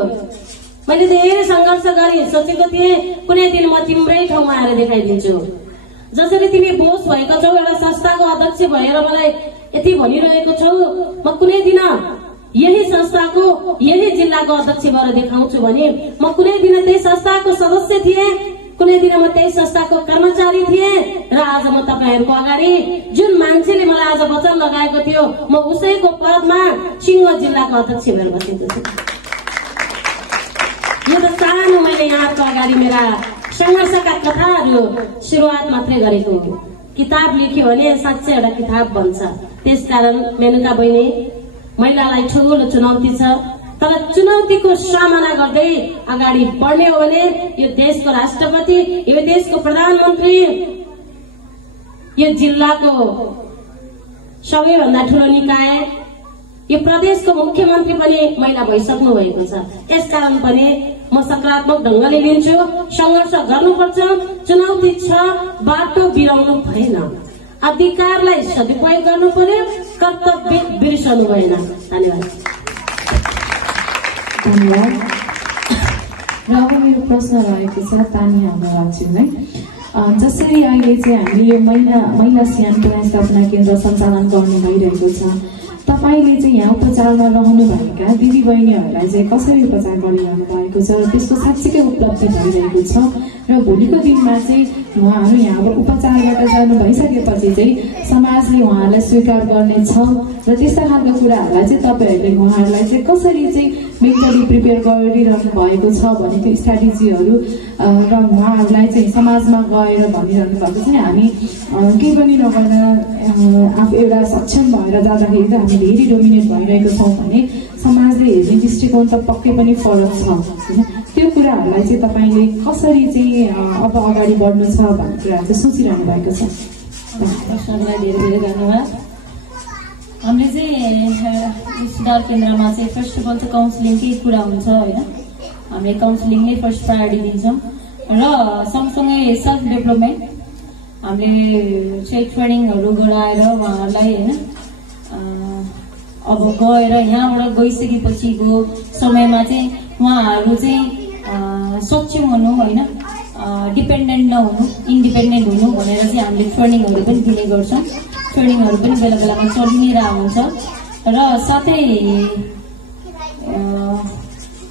मैले धेरै संघर्ष गरेँ। सोचेको थिएँ कुनै दिन म तिम्रै ठाउँमा आएर देखाइदिन्छु। जसरी तिमी बोस भएको छौ, एउटा संस्थाको अध्यक्ष भएर मलाई यति भनिरहेको छौ, म कुनै दिन यही संस्थाको यही जिल्लाको अध्यक्ष भएर देखाउँछु भने म कुनै दिन त्यही संस्थाको सदस्य थिएँ, कुनै दिन म त्यही संस्थाको कर्मचारी थिएँ र आज म तपाईहरुको अगाडि जुन मान्छेले मलाई आज वचन लगाएको थियो म उसैको पदमा सिंह जिल्लाको अध्यक्ष भएर बसेको छु। यो त सानो मैले यहाँको अगाडि मेरा संघर्षका कथाहरू सुरुवात मात्रै गरेको हो। किताब लेख्यो भने साँच्चै एउटा किताब बन्छ। त्यसकारण मेनुका बहिनी, महिलालाई ठूलो चुनौती छ, तर चुनौतीको सामना गर्दै अगाडि बढ्ने हो भने यो देशको राष्ट्रपति, यो देशको प्रधानमन्त्री, यो जिल्लाको सबैभन्दा ठूलो निकाय, यो प्रदेशको मुख्यमन्त्री पनि महिला भइसक्नु भएको छ। यसकारण पनि म सकारात्मक ढंगले लिन्छु। संघर्ष गर्नुपर्छ, चुनौती छ, बाटो बिराउनु भएन, अधिकारलाई सदुपयोग गर्नु पर्यो, कर्तव्य बिर्सनु भएन। धन्यवाद। धन्यवाद। र अब मेरो प्रश्न रहेको छ तानिया राज्यलाई। जसरी अहिले चाहिँ हामीले यो महिला स्यान पुनर्स्थापना केन्द्र सञ्चालन गर्नु भइरहेको छ, तपाईले चाहिँ यहाँ उपचारमा रहनुभएका दिदी बहिनीहरूलाई चाहिँ कसरी उपचार गरिरहनु भएको छ र त्यसको साँच्चीकै उपलब्धि भइरहेको छ र भोलिको दिनमा चाहिँ उहाँहरू यहाँबाट उपचारबाट जानु भइसकेपछि चाहिँ समाजले उहाँहरूलाई स्वीकार गर्नेछ र त्यस्ता खालको कुराहरूलाई चाहिँ तपाईहरूले उहाँहरूलाई चाहिँ कसरी चाहिँ मेन्टली प्रिपेयर गरिरहनु भएको छ भने त्यो स्ट्राटेजीहरू र उहाँहरूलाई चाहिँ समाजमा गएर भनिरहनु भएको छ। हामी केही पनि नगर्न आफू एउटा सक्षम भएर जाँदाखेरि त हामी धेरै डोमिनेट भइरहेको छौँ भने समाजले हेर्ने दृष्टिकोण त पक्कै पनि फरक छ होइन। त्यो कुराहरूलाई चाहिँ तपाईँले कसरी चाहिँ अब अगाडि बढ्नु छ भन्ने कुराहरू चाहिँ सोचिरहनु भएको छ। प्रश्नलाई धेरै धेरै धन्यवाद। हामीले चाहिँ सुधार केन्द्रमा चाहिँ फर्स्ट अफ अल चाहिँ काउन्सिलिङकै कुरा हुन्छ होइन। हामीले काउन्सिलिङमै फर्स्ट प्रायोरिटी दिन्छौँ र सँगसँगै सेल्फ डेभलपमेन्ट हामीले चाहिँ ट्रेनिङहरू गराएर उहाँहरूलाई होइन अब गएर यहाँबाट गइसकेपछिको समयमा चाहिँ उहाँहरू चाहिँ सक्षम हुनु होइन, डिपेन्डेन्ट नहुनु, इन्डिपेन्डेन्ट हुनु भनेर चाहिँ हामीले ट्रेनिङहरू पनि दिने गर्छौँ। ट्रेनिङहरू पनि बेला बेलामा चलि नै रहेको हुन्छ र साथै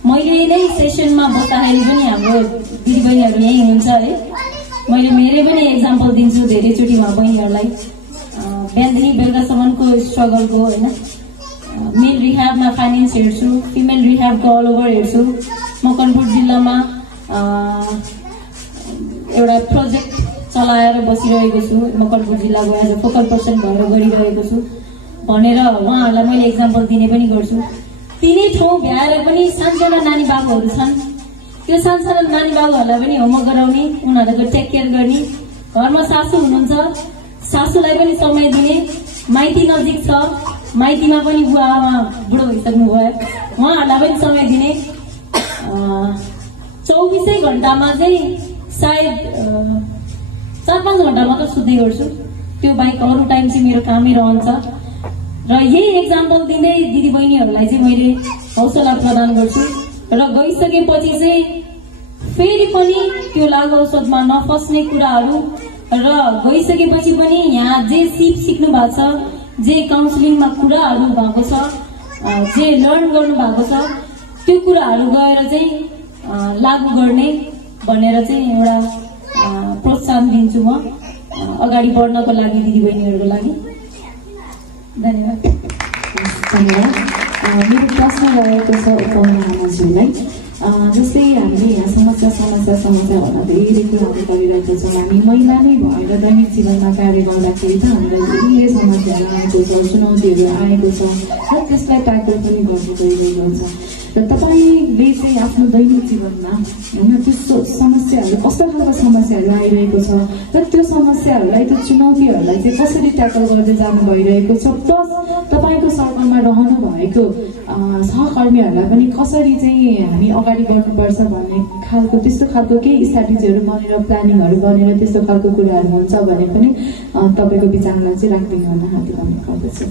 मैले नै सेसनमा बस्दाखेरि पनि हाम्रो दिदीबहिनीहरू यहीँ हुनुहुन्छ है। मैले मेरै पनि एक्जाम्पल दिन्छु धेरैचोटि उहाँ बहिनीहरूलाई। बिहानदेखि बेलुकासम्मको स्ट्रगलको होइन, मेल रिह्याबमा फाइनेन्स हेर्छु, फिमेल रिह्याबको अल ओभर हेर्छु। मकनपुर जिल्लामा एउटा प्रोजेक्ट चलाएर बसिरहेको छु, मकनपुर जिल्लाको एज अ फोकल पर्सन भएर गरिरहेको छु भनेर उहाँहरूलाई मैले एक्जाम्पल दिने पनि गर्छु। तिनै ठाउँ भ्याएर पनि सानसाना नानी बाबुहरू छन्, त्यो सानसाना नानी बाबुहरूलाई पनि होमवर्क गराउने, उनीहरूको टेक केयर गर्ने। घरमा सासू हुनुहुन्छ, सासूलाई पनि समय दिने। माइती नजिक छ, माइतीमा पनि बुवा आमा बुढो भइसक्नु भयो, उहाँहरूलाई पनि समय दिने। 24 घण्टामा चाहिँ सायद 4-5 घण्टा मात्र सुत्दै गर्छु, त्यो बाहेक अरू टाइम चाहिँ मेरो कामै रहन्छ। र यही एक्जाम्पल दिँदै दिदी बहिनीहरूलाई चाहिँ मैले हौसला प्रदान गर्छु र गइसकेपछि चाहिँ फेरि पनि त्यो लागु औषधमा नफस्ने कुराहरू र गइसकेपछि पनि यहाँ जे सिक्नु भएको छ, जे काउन्सिलिङमा कुराहरू भएको छ, जे लर्न गर्नु भएको छ, त्यो कुराहरू गएर चाहिँ लागू गर्ने भनेर चाहिँ एउटा प्रोत्साहन दिन्छु म अगाडि बढ्नको लागि, दिदीबहिनीहरूको लागि। धन्यवाद। धन्यवाद। मेरो प्रश्न रहेको छ उपमहामन्त्रीलाई, जस्तै हामीले यहाँ समस्या भन्दा धेरै कुराहरू गरिरहेका छौँ। हामी महिला नै भएर दैनिक जीवनमा कार्य गर्दाखेरि त हामीलाई धेरै समस्याहरू आएको छ, चुनौतीहरू आएको छ र त्यसलाई ट्याकल पनि गर्नु गइरहेको छ। र तपाईँले चाहिँ आफ्नो दैनिक जीवनमा होइन त्यस्तो समस्याहरू, कस्तो खालको समस्याहरू आइरहेको छ र त्यो समस्याहरूलाई, त्यो चुनौतीहरूलाई चाहिँ कसरी ट्याकल गर्दै जानु भइरहेको छ, प्लस तपाईँको सर्कलमा रहनु भएको सहकर्मीहरूलाई पनि कसरी चाहिँ हामी अगाडि बढ्नुपर्छ भन्ने खालको, त्यस्तो खालको केही स्ट्राटेजीहरू बनेर, प्लानिङहरू बनेर त्यस्तो खालको कुराहरू हुन्छ भने पनि तपाईँको विचारलाई चाहिँ राखिदिनु हुन हार्दिक अनुरोध गर्दछु।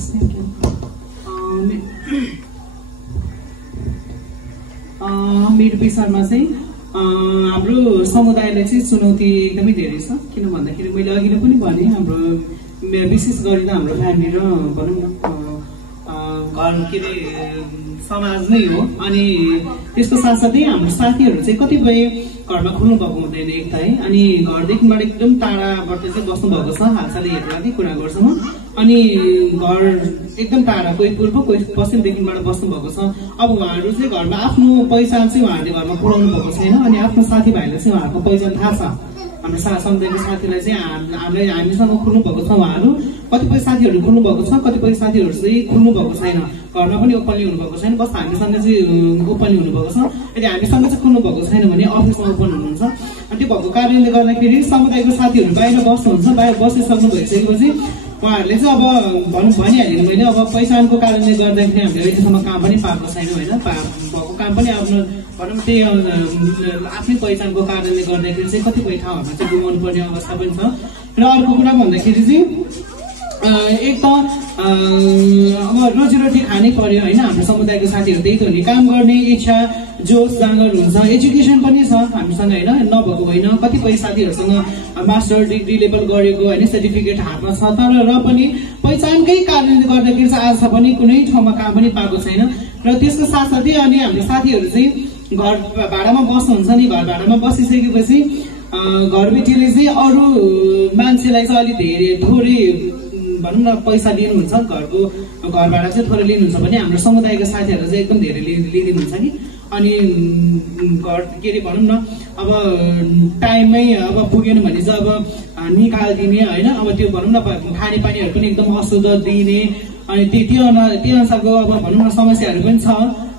मेरो विचारमा चाहिँ हाम्रो समुदायलाई चाहिँ चुनौती एकदमै धेरै छ। किन भन्दाखेरि मैले अघि नै पनि भने, हाम्रो विशेष गरी त हाम्रो फ्यामिली र भनौँ न घर के अरे समाज नै हो। अनि त्यसको साथसाथै हाम्रो साथीहरू चाहिँ कतिपय घरमा खुल्नु भएको हुँदैन एक त है, अनि घरदेखिबाट एकदम टाढाबाट चाहिँ बस्नुभएको छ। हालसालै हेरेर नै कुरा गर्छु म। अनि घर एकदम टाढा, कोही पूर्व कोही पश्चिमदेखिबाट बस्नुभएको छ। अब उहाँहरू चाहिँ घरमा आफ्नो पहिचान चाहिँ उहाँहरूले घरमा पुऱ्याउनु भएको छैन। अनि आफ्नो साथीभाइलाई चाहिँ उहाँहरूको पहिचान थाहा छ। हाम्रो समुदायको साथीलाई चाहिँ हामीसँग खुल्नु भएको छ। उहाँहरू कतिपय साथीहरू खुल्नु भएको छ, कतिपय साथीहरू चाहिँ खुल्नु भएको छैन। घरमा पनि ओपनली हुनुभएको छैन, बस हामीसँग चाहिँ ओपनली हुनुभएको छ। यदि हामीसँग चाहिँ खुल्नु भएको छैन भने अफिसमा ओपन हुनुहुन्छ। अनि त्यो भएको कारणले गर्दाखेरि समुदायको साथीहरू बाहिर बस्नुहुन्छ। बाहिर बसिसक्नु भइसकेपछि उहाँहरूले चाहिँ अब भनिहालेँ मैले, अब पहिचानको कारणले गर्दाखेरि हामीले अहिलेसम्म काम पनि पाएको छैन होइन। भएको काम पनि आफ्नो भनौँ त्यही आफ्नै पहिचानको कारणले गर्दाखेरि चाहिँ कतिपय ठाउँहरूमा चाहिँ गुमाउनु पर्ने अवस्था पनि छ। र अर्को कुरा भन्दाखेरि चाहिँ एक त अब रोजीरोटी खानै पर्यो होइन। हाम्रो समुदायको साथीहरू त्यही त हो नि, काम गर्ने इच्छा, जोस जाँगर हुन्छ, एजुकेसन पनि छ हामीसँग होइन, नभएको होइन। कतिपय साथीहरूसँग मास्टर डिग्री लेभल गरेको होइन, सर्टिफिकेट हातमा छ, तर र पनि पहिचानकै कारणले गर्दाखेरि चाहिँ आज पनि कुनै ठाउँमा काम पनि पाएको छैन। र त्यसको साथसाथै अनि हाम्रो साथीहरू चाहिँ घर भाडामा बस्नुहुन्छ नि। घर भाडामा बसिसकेपछि घरबेटीले चाहिँ अरू मान्छेलाई चाहिँ अलिक धेरै थोरै भनौँ न पैसा लिनुहुन्छ, घरको घर भाडा चाहिँ थोरै लिनुहुन्छ भने हाम्रो समुदायको साथीहरू चाहिँ एकदम धेरै लिइदिनुहुन्छ कि। अनि घर के अरे भनौँ न अब टाइममै अब पुगेन भने चाहिँ अब निकालिदिने होइन। अब त्यो भनौँ न खानेपानीहरू पनि एकदम अशुद्ध दिने, अनि त्यो अनुसारको अब भनौँ न समस्याहरू पनि छ।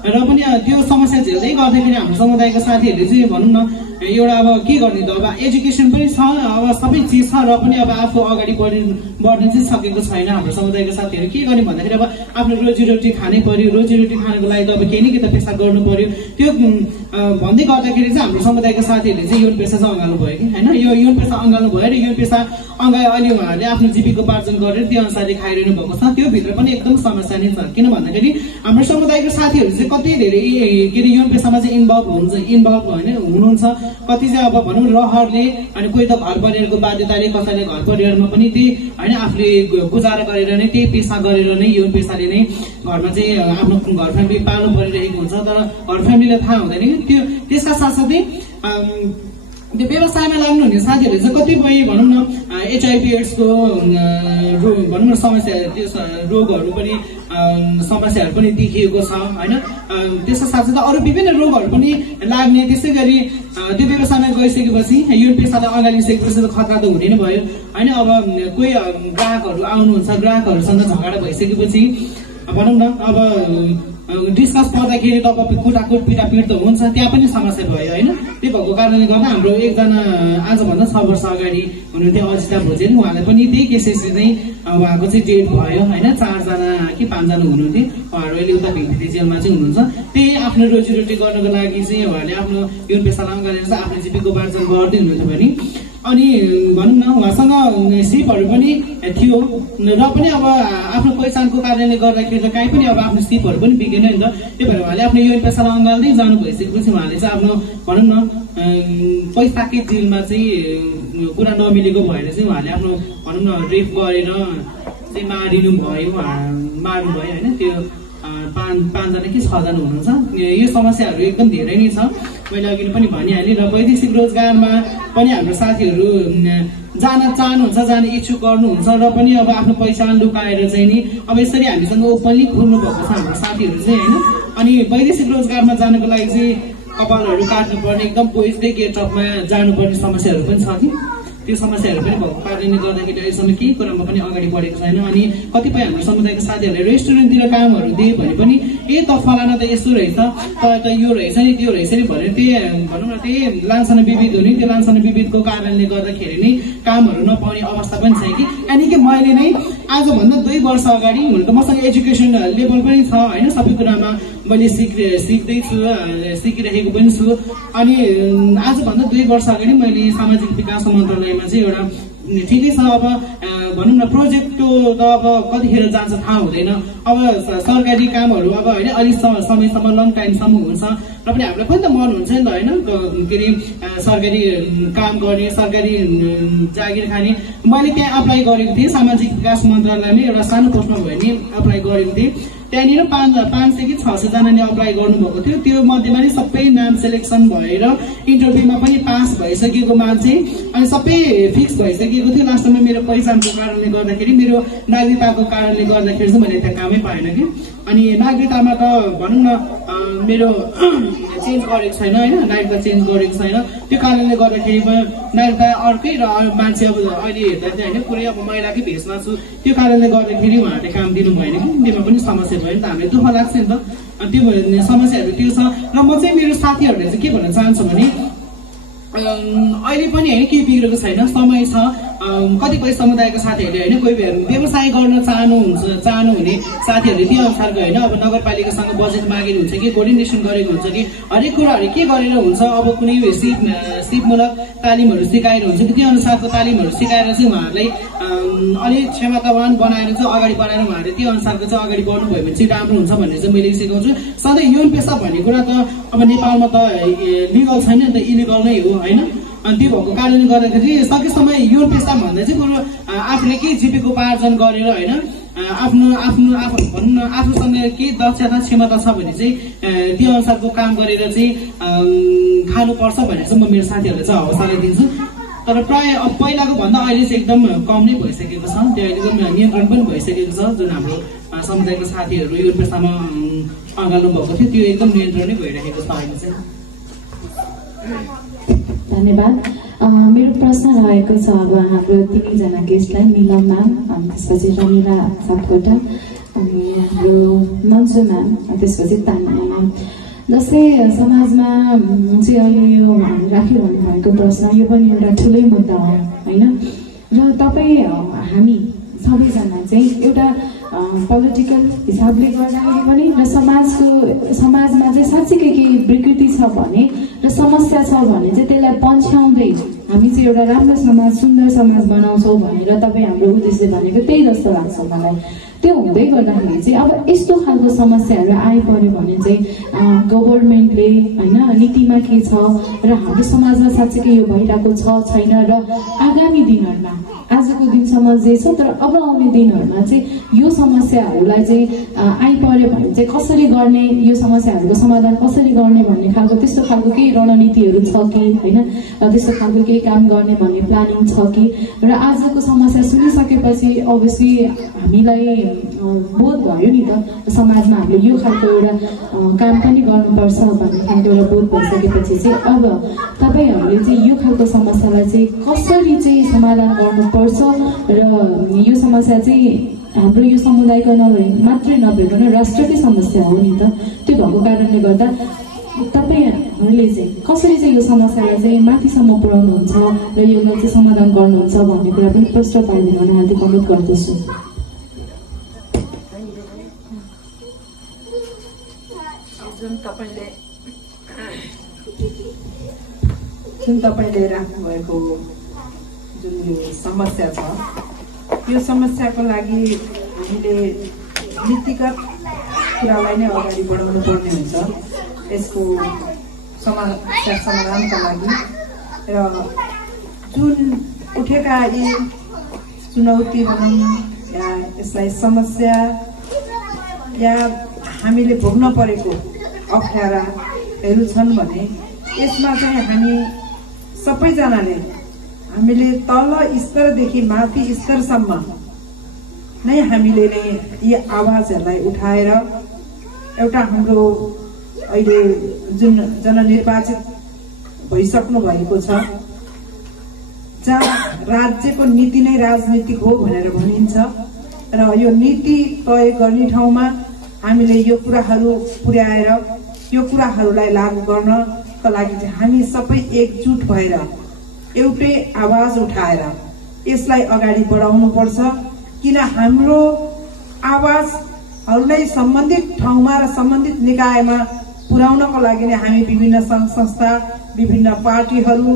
र पनि त्यो समस्या झेल्दै गर्दाखेरि हाम्रो समुदायको साथीहरूले चाहिँ भनौँ न एउटा अब के गर्ने त, अब एजुकेसन पनि छ, अब सबै चिज छ, र पनि अब आफू अगाडि बढ्न चाहिँ सकेको छैन। हाम्रो समुदायको साथीहरू के गर्ने भन्दाखेरि अब आफ्नो रोजीरोटी खानै पर्यो। रोजीरोटी खानको लागि त अब केही न केही त पेसा गर्नु पर्यो। त्यो भन्दै गर्दाखेरि चाहिँ हाम्रो समुदायको साथीहरूले चाहिँ यौन पेसा चाहिँ अँगाल्नु भयो कि होइन। यो यौन पेसा अँगाल्नु भयो र यौन पेसा अँगाए अहिले उहाँहरूले आफ्नो जीविकोपार्जन गरेर त्यो अनुसारले खाइरहनु भएको छ। त्यो भित्र पनि एकदम समस्या नै छ। किन भन्दाखेरि हाम्रो समुदायको साथीहरू चाहिँ कति धेरै के अरे यौन पेसामा चाहिँ इन्भल्भ हुनुहुन्छ। कति चाहिँ अब भनौँ रहरले, अनि कोही त घर परिवारको बाध्यताले, कसैले घर परिवारमा पनि त्यही होइन आफूले गुजारा गरेर नै त्यही पेसा गरेर नै यौन पेसाले नै घरमा चाहिँ आफ्नो घर फ्यामिली पाल्नु परिरहेको हुन्छ। तर घर फ्यामिलीलाई थाहा हुँदैन कि त्यो। त्यसका साथसाथै त्यो व्यवसायमा लाग्नुहुने साथीहरूले चाहिँ कतिपय भनौँ न HIV एड्सको भनौँ न समस्या, त्यो रोगहरू पनि समस्याहरू पनि देखिएको छ होइन। त्यसको साथसाथै अरू विभिन्न रोगहरू पनि लाग्ने। त्यसै गरी त्यो व्यवसायमा गइसकेपछि यौन पेसालाई अँगालिसकेपछि त खतरा त हुने नै भयो होइन। अब कोही ग्राहकहरू आउनुहुन्छ, ग्राहकहरूसँग झगडा भइसकेपछि भनौँ न अब डिस्कस पर्दाखेरि तपाईँ कुटाकुट पिटापिट त हुन्छ, त्यहाँ पनि समस्या भयो होइन। त्यो भएको कारणले गर्दा हाम्रो एकजना आजभन्दा 6 वर्ष अगाडि हुनुहुन्थ्यो अजिता भोजेल, उहाँलाई पनि त्यही केसेसले नै उहाँको चाहिँ डेथ भयो होइन। 4 जना कि 5 जना हुनुहुन्थ्यो। उहाँहरू अहिले उता भित्री जेलमा चाहिँ हुनुहुन्छ। त्यही आफ्नो रोजीरोटी गर्नको लागि चाहिँ उहाँहरूले आफ्नो यौन पेसालाई अँगालेर चाहिँ आफ्नो जीविकोपार्जन गर्दै हुनुहुन्थ्यो भने अनि भनौँ न उहाँसँग सिपहरू पनि थियो र पनि अब आफ्नो पहिचानको कारणले गर्दाखेरि त काहीँ पनि अब आफ्नो सिपहरू पनि बिगेन नि त। त्यही भएर उहाँले आफ्नो यो पेसालाई अँगाल्दै जानु भइसकेपछि उहाँले चाहिँ आफ्नो भनौँ न पैसाकै जिलमा चाहिँ कुरा नमिलेको भएर चाहिँ उहाँले आफ्नो भनौँ न रेप गरेर चाहिँ मारिनु भयो, मार्नु भयो होइन। त्यो पाँचजना कि 6जना हुनुहुन्छ। यो समस्याहरू एकदम धेरै नै छ, मैले अघि पनि भनिहालेँ। र वैदेशिक रोजगारमा पनि हाम्रो साथीहरू जान चाहनुहुन्छ, जाने इच्छुक गर्नुहुन्छ र पनि अब आफ्नो पहिचान लुकाएर चाहिँ नि अब यसरी हामीसँग ओपनली खोल्नु भएको छ हाम्रो साथीहरू चाहिँ होइन। अनि वैदेशिक रोजगारमा जानको लागि चाहिँ कपालहरू काट्नुपर्ने, एकदम पोइजकै गेटअपमा जानुपर्ने समस्याहरू पनि छ कि त्यो समस्याहरू पनि भएको कारणले गर्दाखेरि अहिलेसम्म केही कुरामा पनि अगाडि बढेको छैन। अनि कतिपय हाम्रो समुदायका साथीहरूले रेस्टुरेन्टतिर कामहरू दिए भने पनि त फलाना त यस्तो रहेछ, त यो रहेछ नि त्यो रहेछ नि भनेर त्यही भनौँ न त्यही लान्छना विविध हुने, त्यो लान्छना विविधको कारणले गर्दाखेरि नै कामहरू नपाउने अवस्था पनि छ कि। यानि कि मैले नै आजभन्दा 2 वर्ष अगाडि हुन त मसँग एजुकेसन लेभल पनि छ होइन, सबै कुरामा मैले सिक्दैछु, सिकिरहेको पनि छु। अनि आजभन्दा 2 वर्ष अगाडि मैले सामाजिक विकास मन्त्रालयमा चाहिँ एउटा ठिकै छ अब भनौँ न प्रोजेक्टको त अब कतिखेर जान्छ थाहा हुँदैन। अब सरकारी कामहरू अब होइन अलिक समयसम्म लङ टाइमसम्म हुन्छ र पनि हामीलाई पनि त मन हुन्छ नि त होइन, के अरे सरकारी काम गर्ने, सरकारी जागिर खाने। मैले त्यहाँ अप्लाई गरेको थिएँ सामाजिक विकास मन्त्रालयमा, एउटा सानो पोस्टमा भयो नि अप्लाई गरेको थिएँ। त्यहाँनिर 500 कि 600 जनाले अप्लाई गर्नुभएको थियो। त्यो मध्येमा नि सबै नाम सेलेक्सन भएर इन्टरभ्यूमा पनि पास भइसकेको मान्छे अनि सबै फिक्स भइसकेको थियो। लास्टमा मेरो पहिचानको कारणले गर्दाखेरि, मेरो नागरिकताको कारणले गर्दाखेरि चाहिँ मैले त्यहाँ कामै पाएन कि। अनि नागरिकतामा त भनौँ न मेरो चेन्ज गरेको छैन होइन, नागरिकता चेन्ज गरेको छैन। त्यो कारणले गर्दाखेरि नागरिकता अर्कै र मान्छे अब अहिले हेर्दा चाहिँ होइन पुरै अब महिलाकै भेषमा छु। त्यो कारणले गर्दाखेरि उहाँहरूले काम दिनु भएन कि, त्योमा पनि समस्या भयो नि त, हामीलाई दुःख लाग्छ नि त। अनि त्यो समस्याहरू त्यो छ। र म चाहिँ मेरो साथीहरूले चाहिँ के भन्न चाहन्छु भने अहिले पनि होइन केही बिग्रेको छैन, समय छ। कतिपय समुदायका साथीहरूले होइन कोही व्यवसाय गर्न चाहनुहुने साथीहरूले त्यो अनुसारको होइन अब नगरपालिकासँग बजेट मागेको हुन्छ कि कोर्डिनेसन गरेको हुन्छ कि हरेक कुराहरू के गरेर हुन्छ, अब कुनै सिपमूलक तालिमहरू सिकाएर हुन्छ कि त्यो अनुसारको तालिमहरू सिकाएर चाहिँ उहाँहरूलाई अलिक क्षमतावान बनाएर चाहिँ अगाडि बढाएर उहाँहरूले त्यो अनुसारको चाहिँ अगाडि बढ्नुभयो भने चाहिँ राम्रो हुन्छ भन्ने चाहिँ मैले सिकाउँछु। सधैँ यौन पेसा भन्ने कुरा त अब नेपालमा त लिगल छैन नि त, इलिगल नै हो होइन। अनि त्यो भएको कारणले गर्दाखेरि सकेसम्म यो पेसा भन्दा चाहिँ बरु आफूले केही जीविकोपार्जन गरेर होइन भनौँ न आफूसँग केही दक्षता क्षमता छ भने चाहिँ त्यो अनुसारको काम गरेर चाहिँ खानुपर्छ भनेर चाहिँ म मेरो साथीहरूलाई चाहिँ हौसला दिन्छु। तर प्राय अब पहिलाको भन्दा अहिले चाहिँ एकदम कम नै भइसकेको छ, त्यो अहिले एकदम नियन्त्रण पनि भइसकेको छ। जुन हाम्रो समुदायको साथीहरू यो पेसामा अँगाल्नु भएको थियो त्यो एकदम नियन्त्रण नै भइरहेको छ अहिले चाहिँ। धन्यवाद। मेरो प्रश्न रहेको छ अब हाम्रो 3जना गेस्टलाई, मिलन म्याम, अनि त्यसपछि रमिला सापकोटा, अनि हाम्रो मन्जु म्याम, त्यसपछि तानिया म्याम। जस्तै समाजमा चाहिँ अहिले यो राखिरहनु भएको प्रश्न यो पनि एउटा ठुलै मुद्दा हो होइन। र तपाईँ हामी सबैजना चाहिँ एउटा पोलिटिकल हिसाबले गर्दाखेरि पनि र समाजमा चाहिँ साँच्चीकै केही विकृति छ भने र समस्या छ भने चाहिँ त्यसलाई पन्छ्याउँदै हामी चाहिँ एउटा राम्रो समाज, सुन्दर समाज बनाउँछौँ भनेर तपाईँ हाम्रो उद्देश्य भनेको त्यही जस्तो लाग्छ मलाई। त्यो हुँदै गर्दाखेरि चाहिँ अब यस्तो खालको समस्याहरू आइपर्यो भने चाहिँ गभर्मेन्टले होइन नीतिमा के छ र हाम्रो समाजमा साँच्चीकै यो भइरहेको छ छैन र आगामी दिनहरूमा आजको दिनसम्म जे छ तर अब आउने दिनहरूमा चाहिँ यो समस्याहरूलाई चाहिँ आइपर्यो भने चाहिँ कसरी गर्ने, यो समस्याहरूको समाधान कसरी गर्ने भन्ने खालको त्यस्तो खालको केही रणनीतिहरू छ कि होइन, त्यस्तो खालको केही काम गर्ने भन्ने प्लानिङ छ कि। र आजको समस्या सुनिसकेपछि अभियसली हामीलाई बोध भयो नि त समाजमा हामीले यो खालको एउटा काम पनि गर्नुपर्छ भन्ने खालको एउटा बोध भइसकेपछि चाहिँ अब तपाईँहरूले चाहिँ यो खालको समस्यालाई चाहिँ कसरी चाहिँ समाधान गर्नुपर्छ र यो समस्या चाहिँ हाम्रो यो समुदायको मात्रै नभइकन राष्ट्रकै समस्या हो नि त। त्यो भएको कारणले गर्दा तपाईँहरूले चाहिँ कसरी चाहिँ यो समस्यालाई चाहिँ माथिसम्म पुर्याउनुहुन्छ र यसलाई चाहिँ समाधान गर्नुहुन्छ भन्ने कुरा पनि प्रश्न पारिदिनु हुन हार्दिक अनुरोध गर्दछु। जुन तपाईँले राख्नुभएको जुन यो समस्या छ यो समस्याको लागि हामीले नीतिगत कुरालाई नै अगाडि बढाउनु पर्ने हुन्छ यसको समस्या समाधानका लागि र जुन उठेका यी चुनौती भनौँ या यसलाई समस्या या हामीले भोग्न परेको अप्ठ्याराहरू छन् भने यसमा चाहिँ हामी सबैजनाले हामीले तल स्तरदेखि माथि स्तरसम्म नै हामीले नै यी आवाजहरूलाई उठाएर एउटा हाम्रो अहिले जुन जननिर्वाचित भइसक्नु भएको छ जहाँ राज्यको नीति नै राजनीतिक हो भनेर भनिन्छ र यो नीति तय गर्ने ठाउँमा हामीले यो कुराहरू पुर्याएर यो कुराहरूलाई लागू गर्नका लागि चाहिँ हामी सबै एकजुट भएर एउटै आवाज उठाएर यसलाई अगाडि बढाउनु पर्छ किन हाम्रो आवाजहरूलाई सम्बन्धित ठाउँमा र सम्बन्धित निकायमा पुर्याउनको लागि नै हामी विभिन्न सङ्घ संस्था विभिन्न पार्टीहरू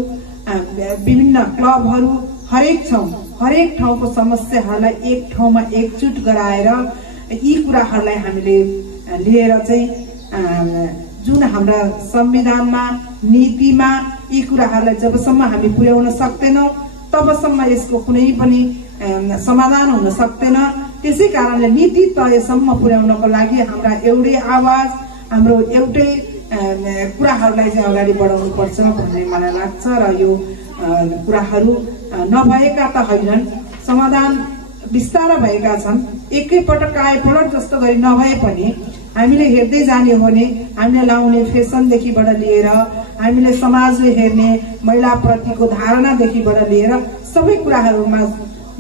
विभिन्न क्लबहरू हरेक ठाउँको समस्याहरूलाई एक ठाउँमा एकजुट गराएर यी कुराहरूलाई हामीले लिएर चाहिँ जुन हाम्रा संविधानमा नीतिमा यी कुराहरूलाई जबसम्म हामी पुर्याउन सक्दैनौँ तबसम्म यसको कुनै पनि समाधान हुन सक्दैन। त्यसै कारणले नीति तयसम्म पुर्याउनको लागि हाम्रा एउटै आवाज हाम्रो एउटै कुराहरूलाई चाहिँ अगाडि बढाउनु पर्छ भन्ने मलाई लाग्छ र यो कुराहरू नभएका त होइनन् समाधान बिस्तारै भएका छन् एकैपटक आएपटक जस्तो गरी नभए पनि हामीले हेर्दै जाने हो भने हामीले लाउने फेसनदेखिबाट लिएर हामीले समाजले हेर्ने महिलाप्रतिको धारणादेखिबाट लिएर सबै कुराहरूमा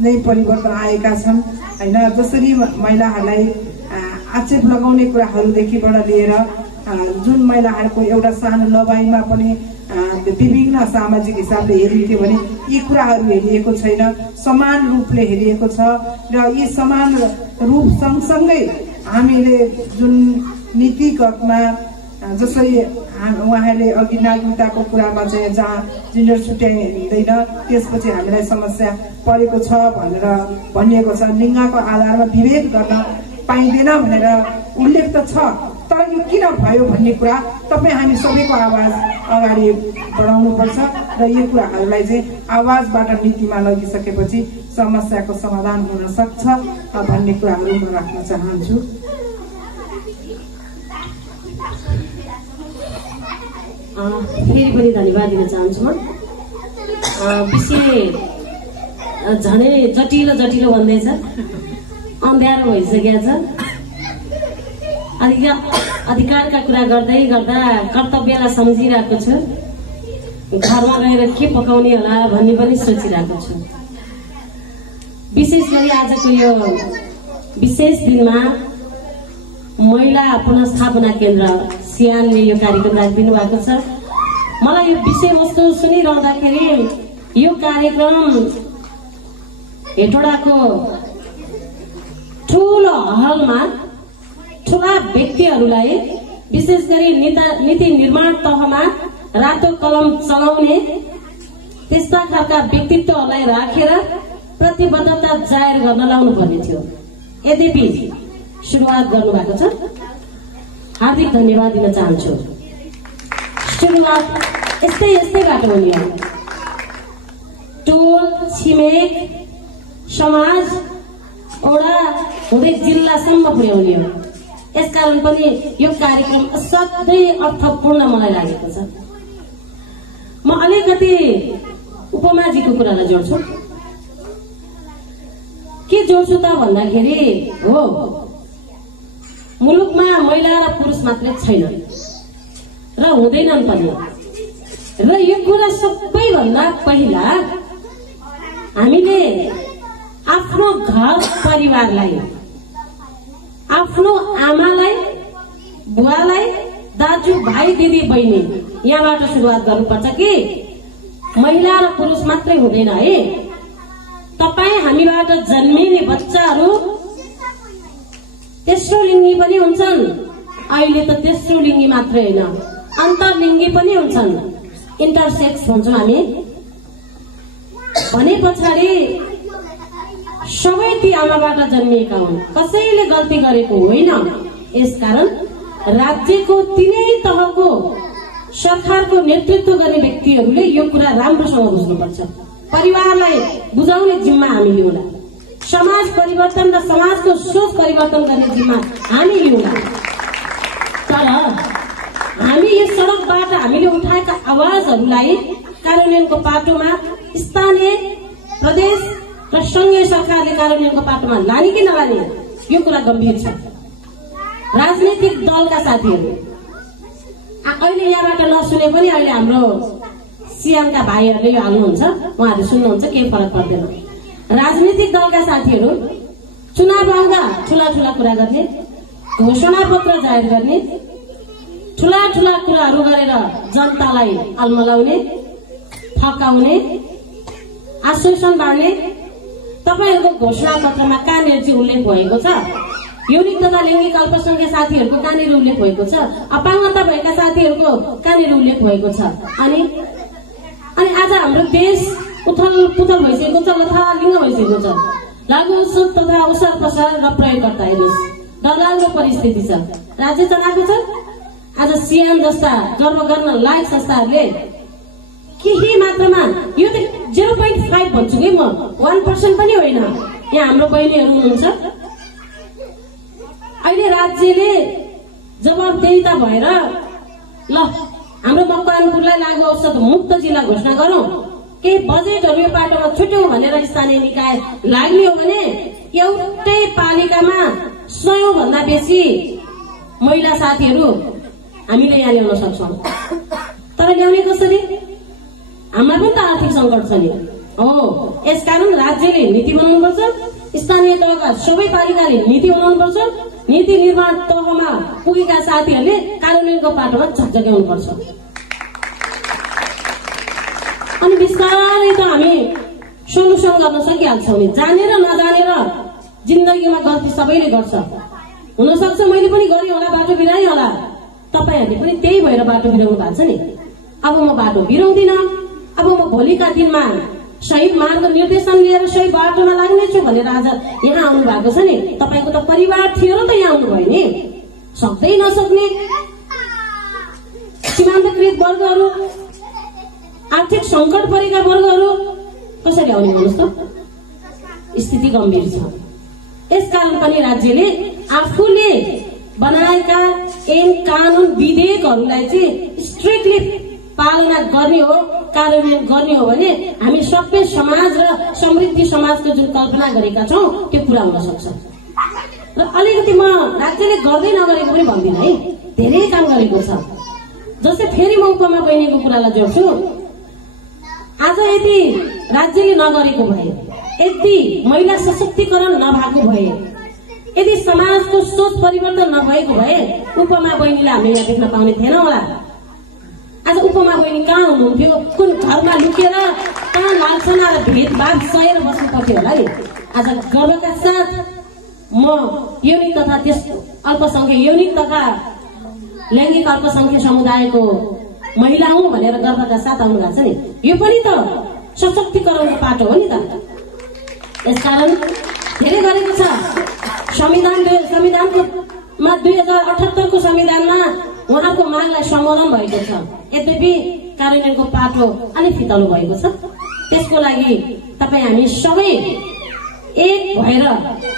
नै परिवर्तन आएका छन् हैन। जसरी महिलाहरूलाई आक्षेप लगाउने कुराहरूदेखिबाट लिएर जुन महिलाहरूको एउटा सानो लबाइमा पनि विभिन्न सामाजिक हिसाबले हेरिन्थ्यो भने यी कुराहरू हेरिएको छैन, समान रूपले हेरिएको छ र यी समान रूप सँगसँगै हामीले जुन नीतिगतमा जसरी उहाँले अघि नागरिकताको कुरामा चाहिँ जहाँ जेन्डर छुट्याइँदैन त्यसपछि हामीलाई समस्या परेको छ भनेर भनिएको छ, लिङ्गको आधारमा विभेद गर्न पाइँदैन भनेर उल्लेख त छ, तर यो किन भयो भन्ने कुरा तपाईँ हामी सबैको आवाज अगाडि बढाउनुपर्छ र यो कुराहरूलाई चाहिँ आवाजबाट नीतिमा लगिसकेपछि समस्याको समाधान हुन सक्छ भन्ने कुराहरू म राख्न चाहन्छु। फेरि पनि धन्यवाद दिन चाहन्छु। म विषय झनै जटिलो जटिलो भन्दैछ, अँध्यारो भइसकेको छ। अधिकारका कुरा गर्दै गर्दा कर्तव्यलाई सम्झिरहेको छु, घरमा गएर के पकाउने होला भन्ने पनि सोचिरहेको छु। विशेष गरी आजको यो विशेष दिनमा महिला पुनर्स्थापना केन्द्र सियानले यो कार्यक्रम राखिदिनु भएको छ। मलाई यो विषयवस्तु सुनिरहँदाखेरि यो कार्यक्रम हेटौडाको ठुलो हलमा ठुला व्यक्तिहरूलाई विशेष गरी नीति निर्माण तहमा रातो कलम चलाउने त्यस्ता खालका व्यक्तित्वहरूलाई राखेर प्रतिबद्धता जाहेर गर्न लाउनु पर्ने थियो। यद्यपि सुरुवात गर्नुभएको छ, हार्दिक धन्यवाद दिन चाहन्छु। सुरुवात यस्तैबाट हुने हो, टोल छिमेक समाज ओडा हुँदै जिल्लासम्म पुर्याउने हो। यसकारण पनि यो कार्यक्रम असाध्यै अर्थपूर्ण मलाई लागेको छ। म अलिकति उपमाजीको कुरालाई जोड्छु। के जोड्छु त भन्दाखेरि हो मुलुकमा महिला र पुरुष मात्रै छैनन् र हुँदैनन् पनि, र यो कुरा सबैभन्दा पहिला हामीले आफ्नो घर परिवारलाई, आफ्नो आमालाई, बुवालाई, दाजु भाइ दिदी बहिनी यहाँबाट सुरुवात गर्नुपर्छ कि महिला र पुरुष मात्रै हुँदैन है। तपाईँ हामीबाट जन्मिने बच्चाहरू तेस्रो लिङ्गी पनि हुन्छन्। अहिले त तेस्रो लिङ्गी मात्रै होइन, अन्तर्लिङ्गी पनि हुन्छन्, इन्टरसेक्स भन्छौँ हामी। भने पछाडि सबै ती आमाबाट जन्मिएका हुन्, कसैले गल्ती गरेको होइन। यसकारण राज्यको तिनै तहको सरकारको नेतृत्व गर्ने व्यक्तिहरूले यो कुरा राम्रोसँग बुझ्नुपर्छ। परिवारलाई बुझाउने जिम्मा हामी लिउँला, समाज परिवर्तन र समाजको सोच परिवर्तन गर्ने जिम्मा हामी लिउँला। तर हामी यस सडकबाट हामीले उठाएका आवाजहरूलाई कार्यान्वयनको पाटोमा स्थानीय, प्रदेश र संघीय सरकारले कार्यान्वयनको पाटोमा लाने कि नलाने, यो कुरा गम्भीर छ। राजनैतिक दलका साथीहरू अहिले यहाँबाट नसुने पनि अहिले हाम्रो सिएमका भाइहरूले यो हाल्नुहुन्छ, उहाँहरूले सुन्नुहुन्छ, केही फरक पर्दैन। राजनीतिक दलका साथीहरू चुनाव आउँदा ठूला ठूला कुरा गर्ने, घोषणा पत्र जाहेर गर्ने, ठूला ठूला कुराहरू गरेर जनतालाई अल्मलाउने, थकाउने, आश्वासन बाँड्ने। तपाईहरूको घोषणा पत्रमा कहाँनिर चाहिँ उल्लेख भएको छ? यौनिक तथा लैङ्गिक अल्पसंख्यक साथीहरूको कहाँनिर उल्लेख भएको छ? अपाङ्गता भएका साथीहरूको कहाँनिर उल्लेख भएको छ? अनि आज हाम्रो देश उथल पुथल भइसकेको छ, लथालिङ्ग भइसकेको छ। लागु तथा ओसार पसार र प्रयोगकर्ता हेर्नुहोस्, डरलाग्दो परिस्थिति छ। राज्य चलाएको छ। आज सिएम जस्ता गर्व गर्न लायक संस्थाहरूले केही मात्रामा, यो त 0.5 भन्छु कि म, 1% पनि होइन। यहाँ हाम्रो बहिनीहरू हुनुहुन्छ। अहिले राज्यले जवाबदेहिता भएर ल हाम्रो मकवानपुरलाई लागु औषध मुक्त जिल्ला घोषणा गरौं, केही बजेटहरू यो पाटोमा छुट्यौं भनेर स्थानीय निकाय लाग्ने हो भने एउटै पालिकामा 100 भन्दा बेसी महिला साथीहरू हामीले यहाँ ल्याउन सक्छौं। तर ल्याउने कसरी? हाम्रो पनि त आर्थिक संकट छ नि हो। यसकारण राज्यले नीति बनाउनुपर्छ, स्थानीय तहका सबै पालिकाले नीति बनाउनुपर्छ, नीति निर्माण तहमा पुगेका साथीहरूले कार्यान्वयनको पाटोमा झकझक्याउनुपर्छ। अनि बिस्तारै त हामी सोलुसन गर्न सकिहाल्छौँ नि। जानेर नजानेर जिन्दगीमा गल्ती सबैले गर्छ। हुनसक्छ मैले पनि गरेँ होला, बाटो बिराएँ होला, तपाईहरूले पनि त्यही भएर बाटो बिराउनु भएको छ नि। अब म बाटो बिराउँदिनँ। अब म भोलिका दिनमा सही मार्ग निर्देशन लिएर सही बाटोमा लाग्नेछु भनेर आज यहाँ आउनु भएको छ नि। तपाईँको त परिवार थियो र त यहाँ आउनुभयो नि। सक्दै नसक्ने सीमान्तकृत वर्गहरू, आर्थिक संकट परेका वर्गहरू कसरी आउने भन्नुहोस् त? स्थिति गम्भीर छ। यसकारण पनि राज्यले आफूले बनाएका ऐन कानून विधेयकहरूलाई चाहिँ स्ट्रिक्टली पालना गर्ने हो, कार्यान्वयन गर्ने हो भने हामी सभ्य समाज र समृद्धि समाजको जुन कल्पना गरेका छौं त्यो पूरा हुन सक्छ। र अलिकति म राज्यले गर्दै नगरेको पनि भन्दिनँ है, धेरै काम गरेको छ। जस्तै फेरि म उपमा बहिनीको कुरालाई जोड्छु। आज यदि राज्यले नगरेको भए, यदि महिला सशक्तिकरण नभएको भए, यदि समाजको सोच परिवर्तन नभएको भए उपमा बहिनीलाई हामीले यहाँ देख्न पाउने थिएन होला। आज उपमा बहिनी कहाँ हुनुहुन्थ्यो? कुन घरमा लुकेर कहाँ लान्छना र भेदभाव सहेर बस्नु पर्थ्यो होला नि। आज गर्वका साथ म यौनिक तथा त्यस अल्पसंख्यक, यौनिक तथा लैङ्गिक अल्पसंख्यक समुदायको महिला हुँ भनेर गर्वका साथ आउनु भएको छ नि। यो पनि त सशक्तिकरणको पाटो हो नि त। यसकारण धेरै गरेको छ। संविधानको 2078 को संविधानमा उहाँको मागलाई सम्बोधन भएको छ। यद्यपि कार्यान्वयनको पाटो अलिक फितलो भएको छ। त्यसको लागि तपाईँ हामी सबै एक भएर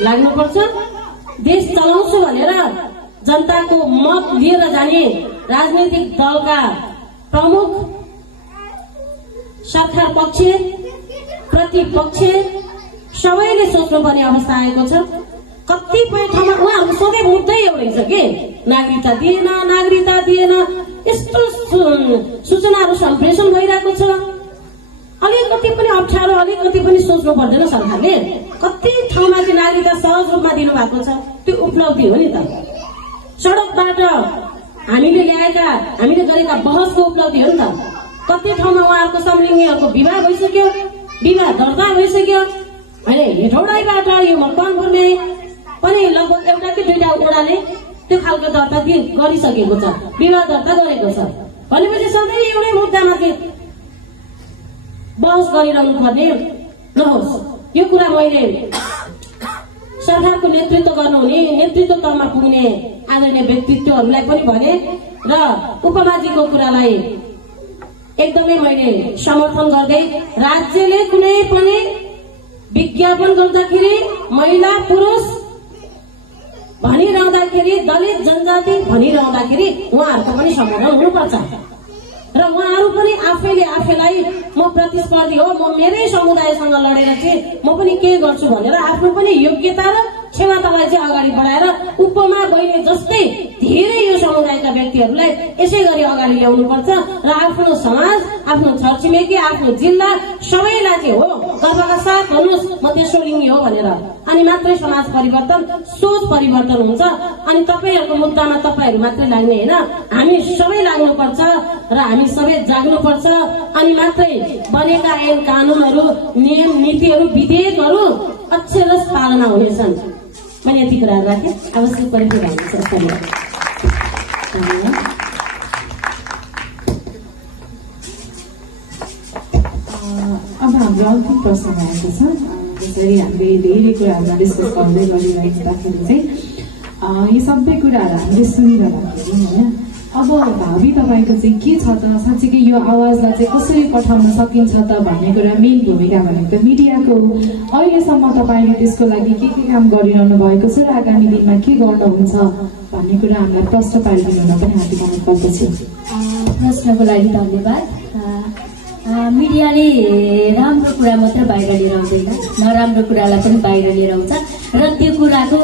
लाग्नुपर्छ। देश चलाउँछु भनेर जनताको मत लिएर जाने राजनैतिक दलका प्रमुख, सरकार पक्ष, प्रतिपक्ष सबैले सोच्नुपर्ने अवस्था आएको छ। कतिपय ठाउँमा उहाँहरूको सधैँ मुद्दै एउटै छ कि नागरिकता दिएन, नागरिकता दिएन, यस्तो सूचनाहरू सम्प्रेषण भइरहेको छ। अलिकति पनि अप्ठ्यारो, अलिकति पनि सोच्नु पर्दैन सरकारले। कति ठाउँमा चाहिँ नागरिकता सहज रूपमा दिनुभएको छ, त्यो उपलब्धि हो नि त। सडकबाट हामीले ल्याएका, हामीले गरेका बहसको उपलब्धि हो नि त। कति ठाउँमा उहाँहरूको समलिङ्गीहरूको विवाह भइसक्यो, विवाह दर्ता भइसक्यो। होइन, हेटौडाबाट यो मकवानपुरमै पनि लगभग एउटा कि दुईटा ओडाले त्यो खालको दर्ता गरिसकेको छ, विवाह दर्ता गरेको छ। भनेपछि सधैँ एउटै मुद्दामा चाहिँ बहस गरिरहनु पर्ने नहोस्। यो कुरा मैले सरकारको नेतृत्व गर्नुहुने, नेतृत्व तहमा पुग्ने आदरणीय व्यक्तित्वहरूलाई पनि भने र उपमाजीको कुरालाई एकदमै मैले समर्थन गर्दै राज्यले कुनै पनि विज्ञापन गर्दाखेरि महिला पुरुष भनिरहँदाखेरि, दलित जनजाति भनिरहँदाखेरि उहाँहरूको पनि सम्बोधन हुनुपर्छ र उहाँहरू पनि आफैलाई म प्रतिस्पर्धी हो, म मेरै समुदायसँग लडेर चाहिँ म पनि के गर्छु भनेर आफ्नो पनि योग्यता र क्षमतालाई चाहिँ अगाडि बढाएर उपमा बहिनी जस्तै धेरै यो समुदायका व्यक्तिहरूलाई यसै गरी अगाडि ल्याउनुपर्छ र आफ्नो समाज, आफ्नो छरछिमेकी, आफ्नो जिल्ला सबैलाई चाहिँ हो गर्वका साथ भन्नुहोस् म तेस्रो लिङ्गी हो भनेर, अनि मात्रै समाज परिवर्तन, सोच परिवर्तन हुन्छ। अनि तपाईँहरूको मुद्दामा तपाईँहरू मात्रै लाग्ने होइन, हामी सबै लाग्नुपर्छ र हामी सबै जाग्नुपर्छ, अनि मात्रै बनेका ऐन कानुनहरू, नियम नीतिहरू, विधेयकहरू अक्षरशः पालना हुनेछन्। मैले यति कुराहरू राखेँ, आवश्यक परेको भाइन्छ। अब हाम्रो अन्तिम प्रश्न आएको छ। जसरी हामीले धेरै कुराहरूमा डिस्कस गर्दै गरिरहेदाखेरि चाहिँ यी सबै कुराहरू हामीले सुनिरहँदाखेरि होइन, अब भावी तपाईँको चाहिँ के छ त, साँच्चीकै यो आवाजलाई चाहिँ कसरी पठाउन सकिन्छ त भन्ने कुरा मेन भूमिका भनेको मिडियाको हो। अहिलेसम्म तपाईँले त्यसको लागि के काम गरिरहनु भएको छ र आगामी दिनमा के गर्नुहुन्छ भन्ने कुरा हामीलाई प्रश्न पारिदिनु पनि हार्दिक अनुरोध गर्दछु। प्रश्नको लागि धन्यवाद। मिडियाले राम्रो कुरा मात्र बाहिर लिएर आउँदैन, नराम्रो कुरालाई पनि बाहिर लिएर आउँछ र त्यो कुराको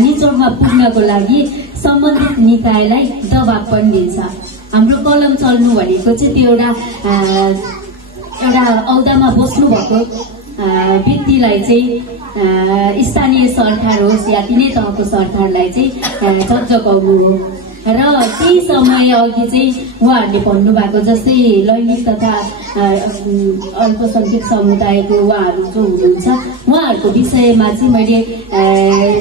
निचोडमा पुग्नको लागि सम्बन्धित निकायलाई दबाब पनि दिन्छ। हाम्रो कलम चल्नु भनेको चाहिँ त्यो एउटा औदामा बस्नु भएको व्यक्तिलाई चाहिँ स्थानीय सरकार होस् या तिनै तहको सरकारलाई चाहिँ जगाउनु हो र केही समय अघि चाहिँ उहाँहरूले भन्नुभएको जस्तै लैङ्गिक तथा अल्पसंख्यक समुदायको उहाँहरू जो हुनुहुन्छ उहाँहरूको विषयमा चाहिँ मैले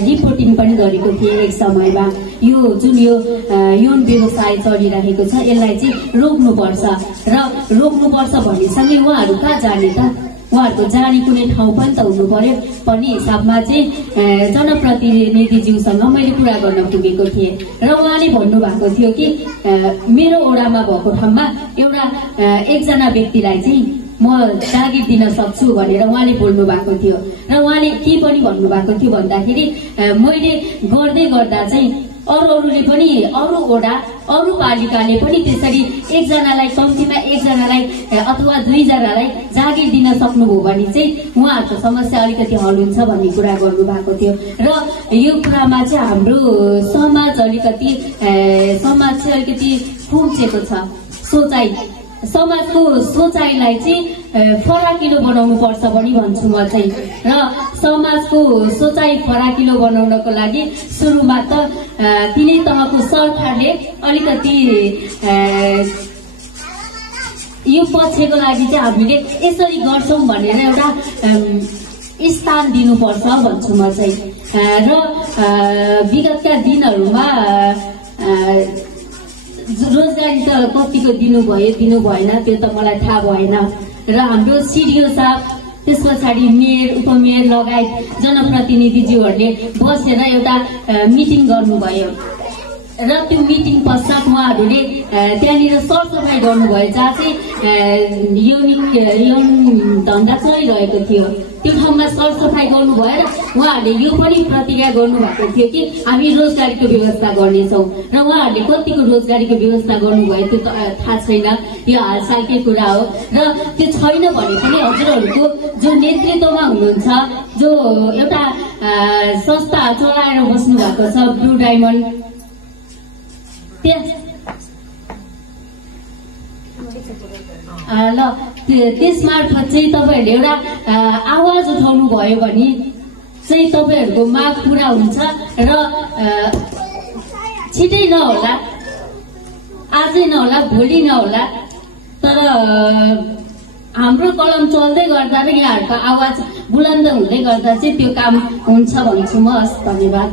रिपोर्टिङ पनि गरेको थिएँ एक समयमा। यो जुन यो यौन व्यवसाय चलिरहेको छ यसलाई चाहिँ रोक्नुपर्छ र रोक्नुपर्छ भन्नेसँगै उहाँहरू कहाँ जाने त, उहाँहरूको जाने कुनै ठाउँ पनि त हुनु पर्यो भन्ने हिसाबमा चाहिँ जनप्रतिनिधिज्यूसँग मैले कुरा गर्न पुगेको थिएँ र उहाँले भन्नुभएको थियो कि मेरो ओडामा भएको ठाउँमा एकजना व्यक्तिलाई चाहिँ म जागिर दिन सक्छु भनेर उहाँले बोल्नु भएको थियो र उहाँले के पनि भन्नुभएको थियो भन्दाखेरि मैले गर्दै गर्दा चाहिँ अरूले पनि अरू ओडा अरू पालिकाले पनि त्यसरी एकजनालाई कम्तीमा एकजनालाई अथवा दुईजनालाई जागिर दिन सक्नुभयो भने चाहिँ उहाँहरूको समस्या अलिकति हल हुन्छ भन्ने कुरा गर्नुभएको थियो र यो कुरामा चाहिँ हाम्रो समाज चाहिँ अलिकति खुम्चेको छ। समाजको सोचाइलाई चाहिँ फराकिलो बनाउनु पर्छ पनि भन्छु म चाहिँ र समाजको सोचाइ फराकिलो बनाउनको लागि सुरुमा त तिनै तहको सरकारले अलिकति यो पक्षको लागि चाहिँ हामीले यसरी गर्छौँ भनेर एउटा स्थान दिनुपर्छ भन्छु म चाहिँ र विगतका दिनहरूमा रोजगारी त कतिको दिनु भएन त्यो त मलाई थाहा भएन र हाम्रो सिडिओ साहब त्यस पछाडि मेयर उपमेयर लगायत जनप्रतिनिधिज्यूहरूले बसेर एउटा मिटिङ गर्नुभयो र त्यो मिटिङ पश्चात उहाँहरूले त्यहाँनिर सरसफाइ गर्नुभयो जहाँ चाहिँ यौन धन्दा चलिरहेको थियो त्यो ठाउँमा सरसफाइ गर्नुभयो र उहाँहरूले यो पनि प्रतिज्ञा गर्नुभएको थियो कि हामी रोजगारीको व्यवस्था गर्नेछौँ र उहाँहरूले कतिको रोजगारीको व्यवस्था गर्नुभयो त्यो थाहा छैन, यो हालसालकै कुरा हो र त्यो छैन भने पनि हजुरहरूको जो नेतृत्वमा हुनुहुन्छ जो एउटा संस्था चलाएर बस्नु भएको छ ब्लू डायमन्ड ल त्यसमार्फत चाहिँ तपाईँहरूले एउटा आवाज उठाउनु भयो भने चाहिँ तपाईँहरूको माग पुरा हुन्छ र छिटै नहोला, आजै नहोला, भोलि नहोला, तर हाम्रो कलम चल्दै गर्दा र यहाँहरूको आवाज बुलन्द हुँदै गर्दा चाहिँ त्यो काम हुन्छ भन्छु म। हस्, धन्यवाद।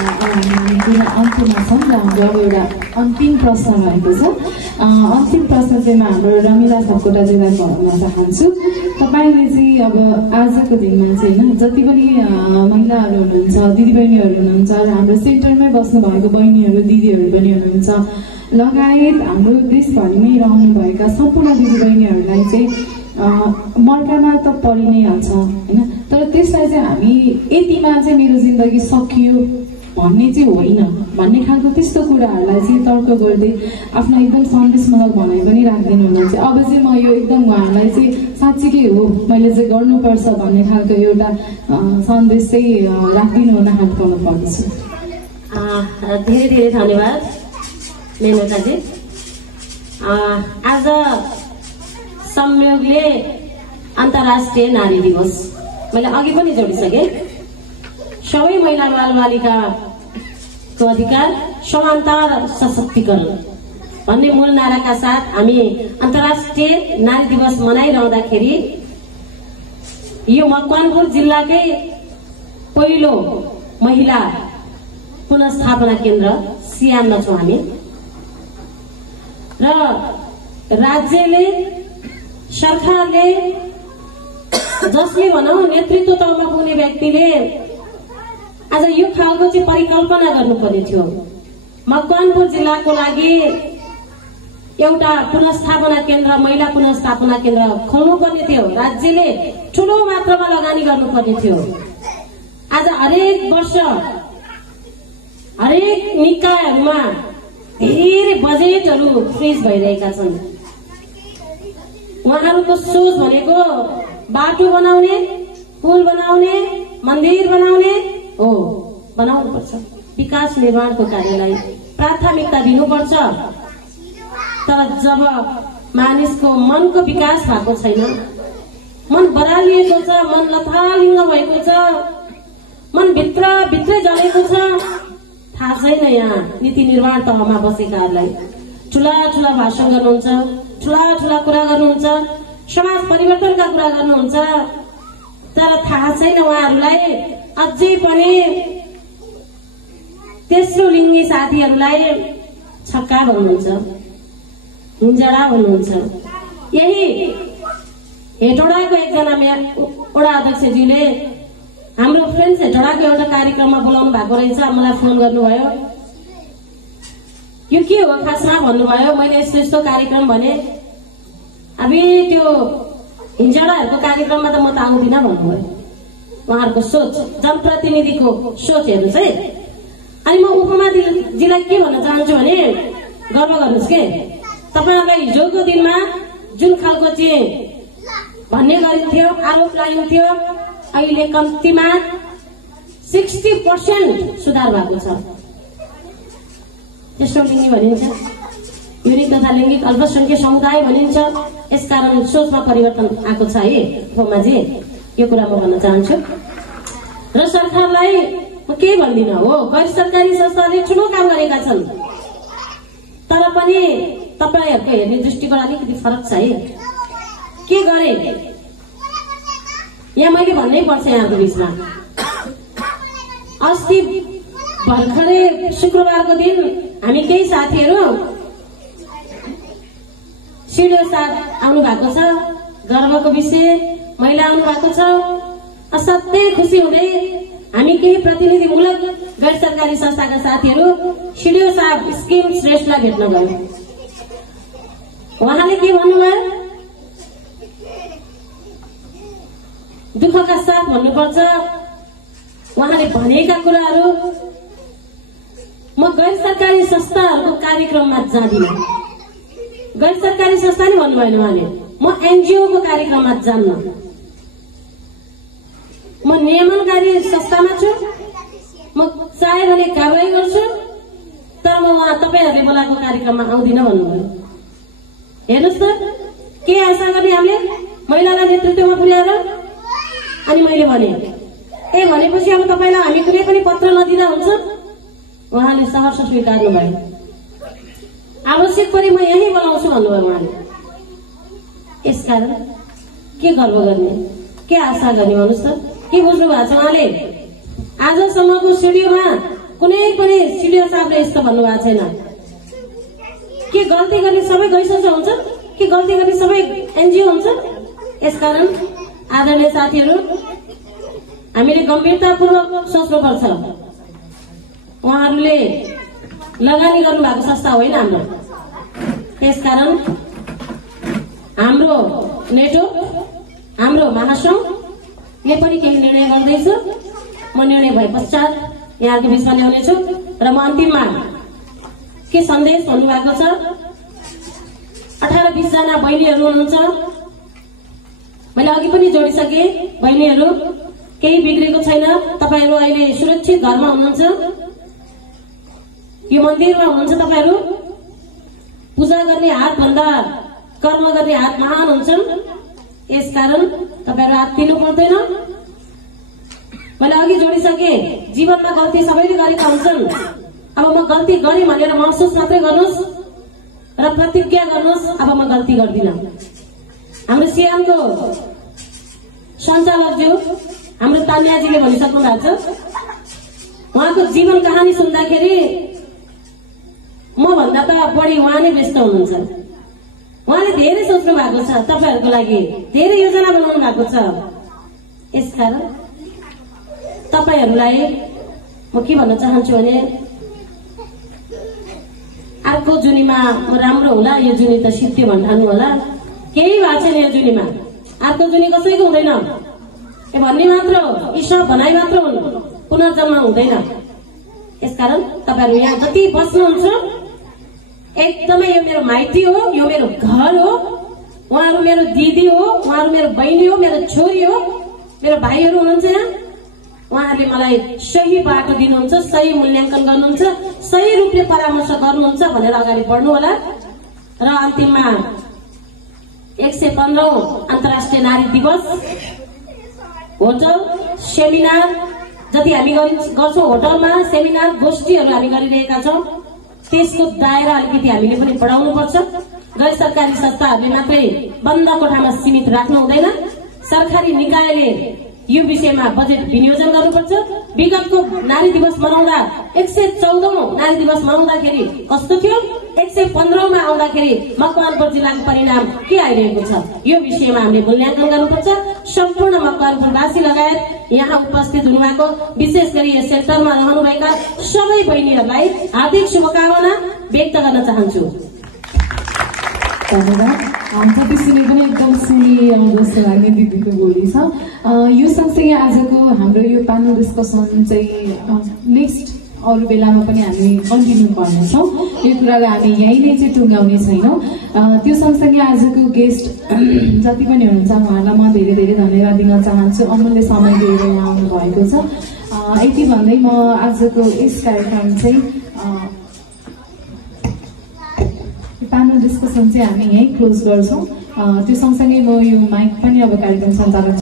हामी पुरा अन्त्यमा छौँ र हाम्रो अब एउटा अन्तिम प्रश्न रहेको छ। अन्तिम प्रश्न चाहिँ म हाम्रो रमिला सापकोटाजीलाई भन्न चाहन्छु। तपाईँले चाहिँ अब आजको दिनमा चाहिँ होइन जति पनि महिलाहरू हुनुहुन्छ, दिदीबहिनीहरू हुनुहुन्छ र हाम्रो सेन्टरमै बस्नुभएको बहिनीहरू दिदीहरू पनि हुनुहुन्छ लगायत हाम्रो देशभरिमै रहनुभएका सम्पूर्ण दिदीबहिनीहरूलाई चाहिँ मर्कामा त परि नै हाल्छ होइन, तर त्यसलाई चाहिँ हामी यतिमा चाहिँ मेरो जिन्दगी सकियो भन्ने चाहिँ होइन भन्ने खालको त्यस्तो कुराहरूलाई चाहिँ तर्क गर्दै आफ्नो एकदम सन्देशमूलक भनाइ पनि राखिदिनु हुनुहुन्छ। अब चाहिँ म यो एकदम उहाँहरूलाई चाहिँ साँच्चीकै हो मैले चाहिँ गर्नुपर्छ भन्ने खालको एउटा सन्देश चाहिँ राखिदिनु हुन हात पाउनु पर्दछ। धेरै धेरै धन्यवाद मेनकाजी। आज संयोगले अन्तर्राष्ट्रिय नारी दिवस मैले अघि पनि जोडिसकेँ। सबै महिला बालबालिकाको अधिकार, समानता र सशक्तिकरण भन्ने मूल नाराका साथ हामी अन्तर्राष्ट्रिय नारी दिवस मनाइरहँदाखेरि यो मकवानपुर जिल्लाकै पहिलो महिला पुनर्स्थापना केन्द्र सियानमा छौँ हामी र राज्यले सरकारले जसले भनौँ नेतृत्वमा पुग्ने व्यक्तिले आज यो खालको चाहिँ परिकल्पना गर्नुपर्ने थियो। मकवानपुर जिल्लाको लागि एउटा पुनर्स्थापना केन्द्र, महिला पुनर्स्थापना केन्द्र खोल्नुपर्ने थियो। राज्यले ठूलो मात्रामा लगानी गर्नुपर्ने थियो। आज हरेक वर्ष हरेक निकायहरूमा धेरै बजेटहरू फ्रिज भइरहेका छन्। उहाँहरूको सोच भनेको बाटो बनाउने, पुल बनाउने, मन्दिर बनाउने हो, बनाउनुपर्छ। विकास निर्माणको कार्यलाई प्राथमिकता दिनुपर्छ। तर जब मानिसको मनको विकास भएको छैन, मन बरालिएको छ, मन लथालिङ्ग भएको छ, मन भित्र जलेको छ, थाहा छैन। यहाँ नीति निर्माण तहमा बसेकाहरूलाई ठुला ठुला भाषण गर्नुहुन्छ, ठुला ठुला कुरा गर्नुहुन्छ, समाज परिवर्तनका कुरा गर्नुहुन्छ, तर थाहा छैन उहाँहरूलाई अझै पनि तेस्रो लिङ्गी साथीहरूलाई छक्का भन्नुहुन्छ, हिंजडा भन्नुहुन्छ। यही हेटौडाको एकजना वडा अध्यक्षज्यूले हाम्रो फ्रेन्ड्स हेटौडाको एउटा कार्यक्रममा बोलाउनु भएको रहेछ। मलाई फोन गर्नुभयो, यो के हो खासमा भन्नुभयो। मैले यस्तो यस्तो कार्यक्रम भने, अब त्यो हिंजडाहरूको कार्यक्रममा त म त आउँदिनँ भन्नुभयो। उहाँहरूको सोच, जनप्रतिनिधिको सोच हेर्नुहोस् है। अनि म उपमाजीलाई के भन्न चाहन्छु भने गर्व गर्नुहोस् के, तपाईँहरूलाई हिजोको दिनमा जुन खालको चाहिँ भन्ने गरिन्थ्यो, आरोप लागिन्थ्यो, अहिले कम्तीमा 60% सुधार भएको छ। तेस्रो लिङ्गी भनिन्छ, युनिक तथा लैङ्गिक अल्पसंख्यक समुदाय भनिन्छ। यसकारण सोचमा परिवर्तन आएको छ है उपमाजी, यो कुरा म भन्न चाहन्छु। र सरकारलाई म के भन्दिनँ हो, गैर सरकारी संस्थाले ठुलो काम गरेका छन्, तर पनि तपाईँहरूको हेर्ने दृष्टिकोण अलिकति फरक छ है। के गरे यहाँ मैले भन्नै पर्छ यहाँको बिचमा। अस्ति भर्खरै शुक्रबारको दिन हामी केही साथीहरू सिडिओ साहब आउनु भएको छ, गर्वको विषय महिला आउनु भएको छ। असाध्यै खुसी हुँदै हामी केही प्रतिनिधिमूलक गैर सरकारी संस्थाका साथीहरू सिडिओ साहब स्किम श्रेष्ठलाई भेट्न गयौँ। उहाँले के भन्नुभयो, दुःखका साथ भन्नुपर्छ, उहाँले भनेका कुराहरू म गैर सरकारी संस्थाहरूको कार्यक्रममा जाँदिनँ। गैर सरकारी संस्था नै भन्नुभएन उहाँले, म एनजिओको कार्यक्रममा जान्न, म नियमनकारी संस्थामा छु, म चाहे भने कारवाही गर्छु, तर म उहाँ तपाईँहरूले बोलाएको कार्यक्रममा आउँदिनँ भन्नुभयो। हेर्नुहोस् त के आशा गर्ने हामीले महिलालाई नेतृत्वमा पुर्याएर। अनि मैले भने भनेपछि अब तपाईँलाई हामी कुनै पनि पत्र नदिँदा हुन्छ। उहाँले सहर्ष स्वीकार्नु भयो। आवश्यक परे म यहीँ बोलाउँछु भन्नुभयो उहाँले। यसकारण के गर्व गर्ने, के आशा गर्ने भन्नुहोस् त, के बुझ्नु भएको छ उहाँले? आजसम्मको सिडिओमा कुनै पनि सिडिओ साहबले यस्तो भन्नुभएको छैन के गल्ती गर्ने सबै गैसंस्था हुन्छ के गल्ती गर्ने सबै एनजिओ हुन्छ। यसकारण आदरणीय साथीहरू हामीले गम्भीरतापूर्वक सोच्नुपर्छ। उहाँहरूले लगानी गर्नु भएको संस्था होइन हाम्रो। त्यसकारण हाम्रो नेटो हाम्रो महासंघले पनि केही निर्णय गर्दैछ। म निर्णय भए पश्चात यहाँको बिचमा ल्याउनेछु र म अन्तिममा के सन्देश भन्नुभएको छ 18-20 जना बहिनीहरू हुनुहुन्छ। मैले अघि पनि जोडिसके बहिनीहरू केही बिग्रेको छैन। तपाईहरू अहिले सुरक्षित घरमा हुनुहुन्छ, यो मन्दिरमा हुनुहुन्छ। तपाईहरू पूजा गर्ने हातभन्दा कर्म गर्ने हात महान हुन्छन्। यसकारण तपाईहरू हात दिनु पर्दैन। मैले अघि जोडिसके जीवनमा गल्ती सबैले गरेका हुन्छन्। अब म गल्ती गरेँ भनेर महसुस मात्रै गर्नुहोस् र प्रतिज्ञा गर्नुहोस् अब म गल्ती गर्दिनँ। हाम्रो सियानको सञ्चालकज्यू हाम्रो तान्याजीले भनिसक्नु भएको छ। उहाँको जीवन कहानी सुन्दाखेरि म भन्दा त बढी उहाँ नै व्यस्त हुनुहुन्छ। उहाँले धेरै सोच्नु भएको छ, तपाईहरूको लागि धेरै योजना बनाउनु भएको छ। यसकारण तपाईहरूलाई म के भन्न चाहन्छु भने अर्को जुनीमा राम्रो होला, यो जुनी त सित्यो भन्ठान्नु होला। केही भएको छैन यो जुनीमा। अर्को जुनी कसैको हुँदैन भन्ने मात्र हो, यी सब भनाइ मात्र हुन्, पुनर्जन्म हुँदैन। यसकारण तपाईहरू यहाँ जति बस्नुहुन्छ एकदमै यो मेरो माइती हो, यो मेरो घर हो। उहाँहरू मेरो दिदी हो, उहाँहरू मेरो बहिनी हो, मेरो छोरी हो, मेरो भाइहरू हुनुहुन्छ यहाँ। उहाँहरूले मलाई सही बाटो दिनुहुन्छ, सही मूल्याङ्कन गर्नुहुन्छ, सही रूपले परामर्श गर्नुहुन्छ भनेर अगाडि बढ्नु होला। र अन्तिममा 115औं अन्तर्राष्ट्रिय नारी दिवस होटल सेमिनार जति हामी गर्छौं, होटलमा सेमिनार गोष्ठीहरू हामी गरिरहेका छौं। त्यसको दायरा अलिकति हामीले पनि बढाउनुपर्छ। गैर सरकारी संस्थाहरूले मात्रै बन्द कोठामा सीमित राख्नु हुँदैन। सरकारी निकायले यो विषयमा बजेट विनियोजन गर्नुपर्छ। विगतको नारी दिवस मनाउँदा 114औं नारी दिवस मनाउँदाखेरि कस्तो थियो, 115औंमा आउँदाखेरि मकवानपुर जिल्लाको परिणाम के आइरहेको छ, यो विषयमा हामीले मूल्याङ्कन गर्नुपर्छ। सम्पूर्ण मकवानपुरवासी लगायत यहाँ उपस्थित हुनुभएको विशेष गरी यस सेल्टरमा रहनुभएका सबै बहिनीहरूलाई हार्दिक शुभकामना व्यक्त गर्न चाहन्छु। धन्यवाद। जति सुने पनि एकदम सुनिए जस्तो लाग्ने दिदीको बोली छ। यो सँगसँगै आजको हाम्रो यो प्यानल डिस्कसन चाहिँ नेक्स्ट अरू बेलामा पनि हामी कन्टिन्यू गर्नेछौँ। यो कुरालाई हामी यहीँ नै चाहिँ टुङ्गाउने छैनौँ। त्यो सँगसँगै आजको गेस्ट जति पनि हुनुहुन्छ उहाँलाई म धेरै धेरै धन्यवाद दिन चाहन्छु। अमूल्य समय दिएर यहाँ आउनु भएको छ। यति भन्दै म आजको यस कार्यक्रम चाहिँ प्यानल डिस्कसन चाहिँ हामी यहीँ क्लोज गर्छौँ। त्यो सँगसँगै म यो माइक पनि अब कार्यक्रम सञ्चालन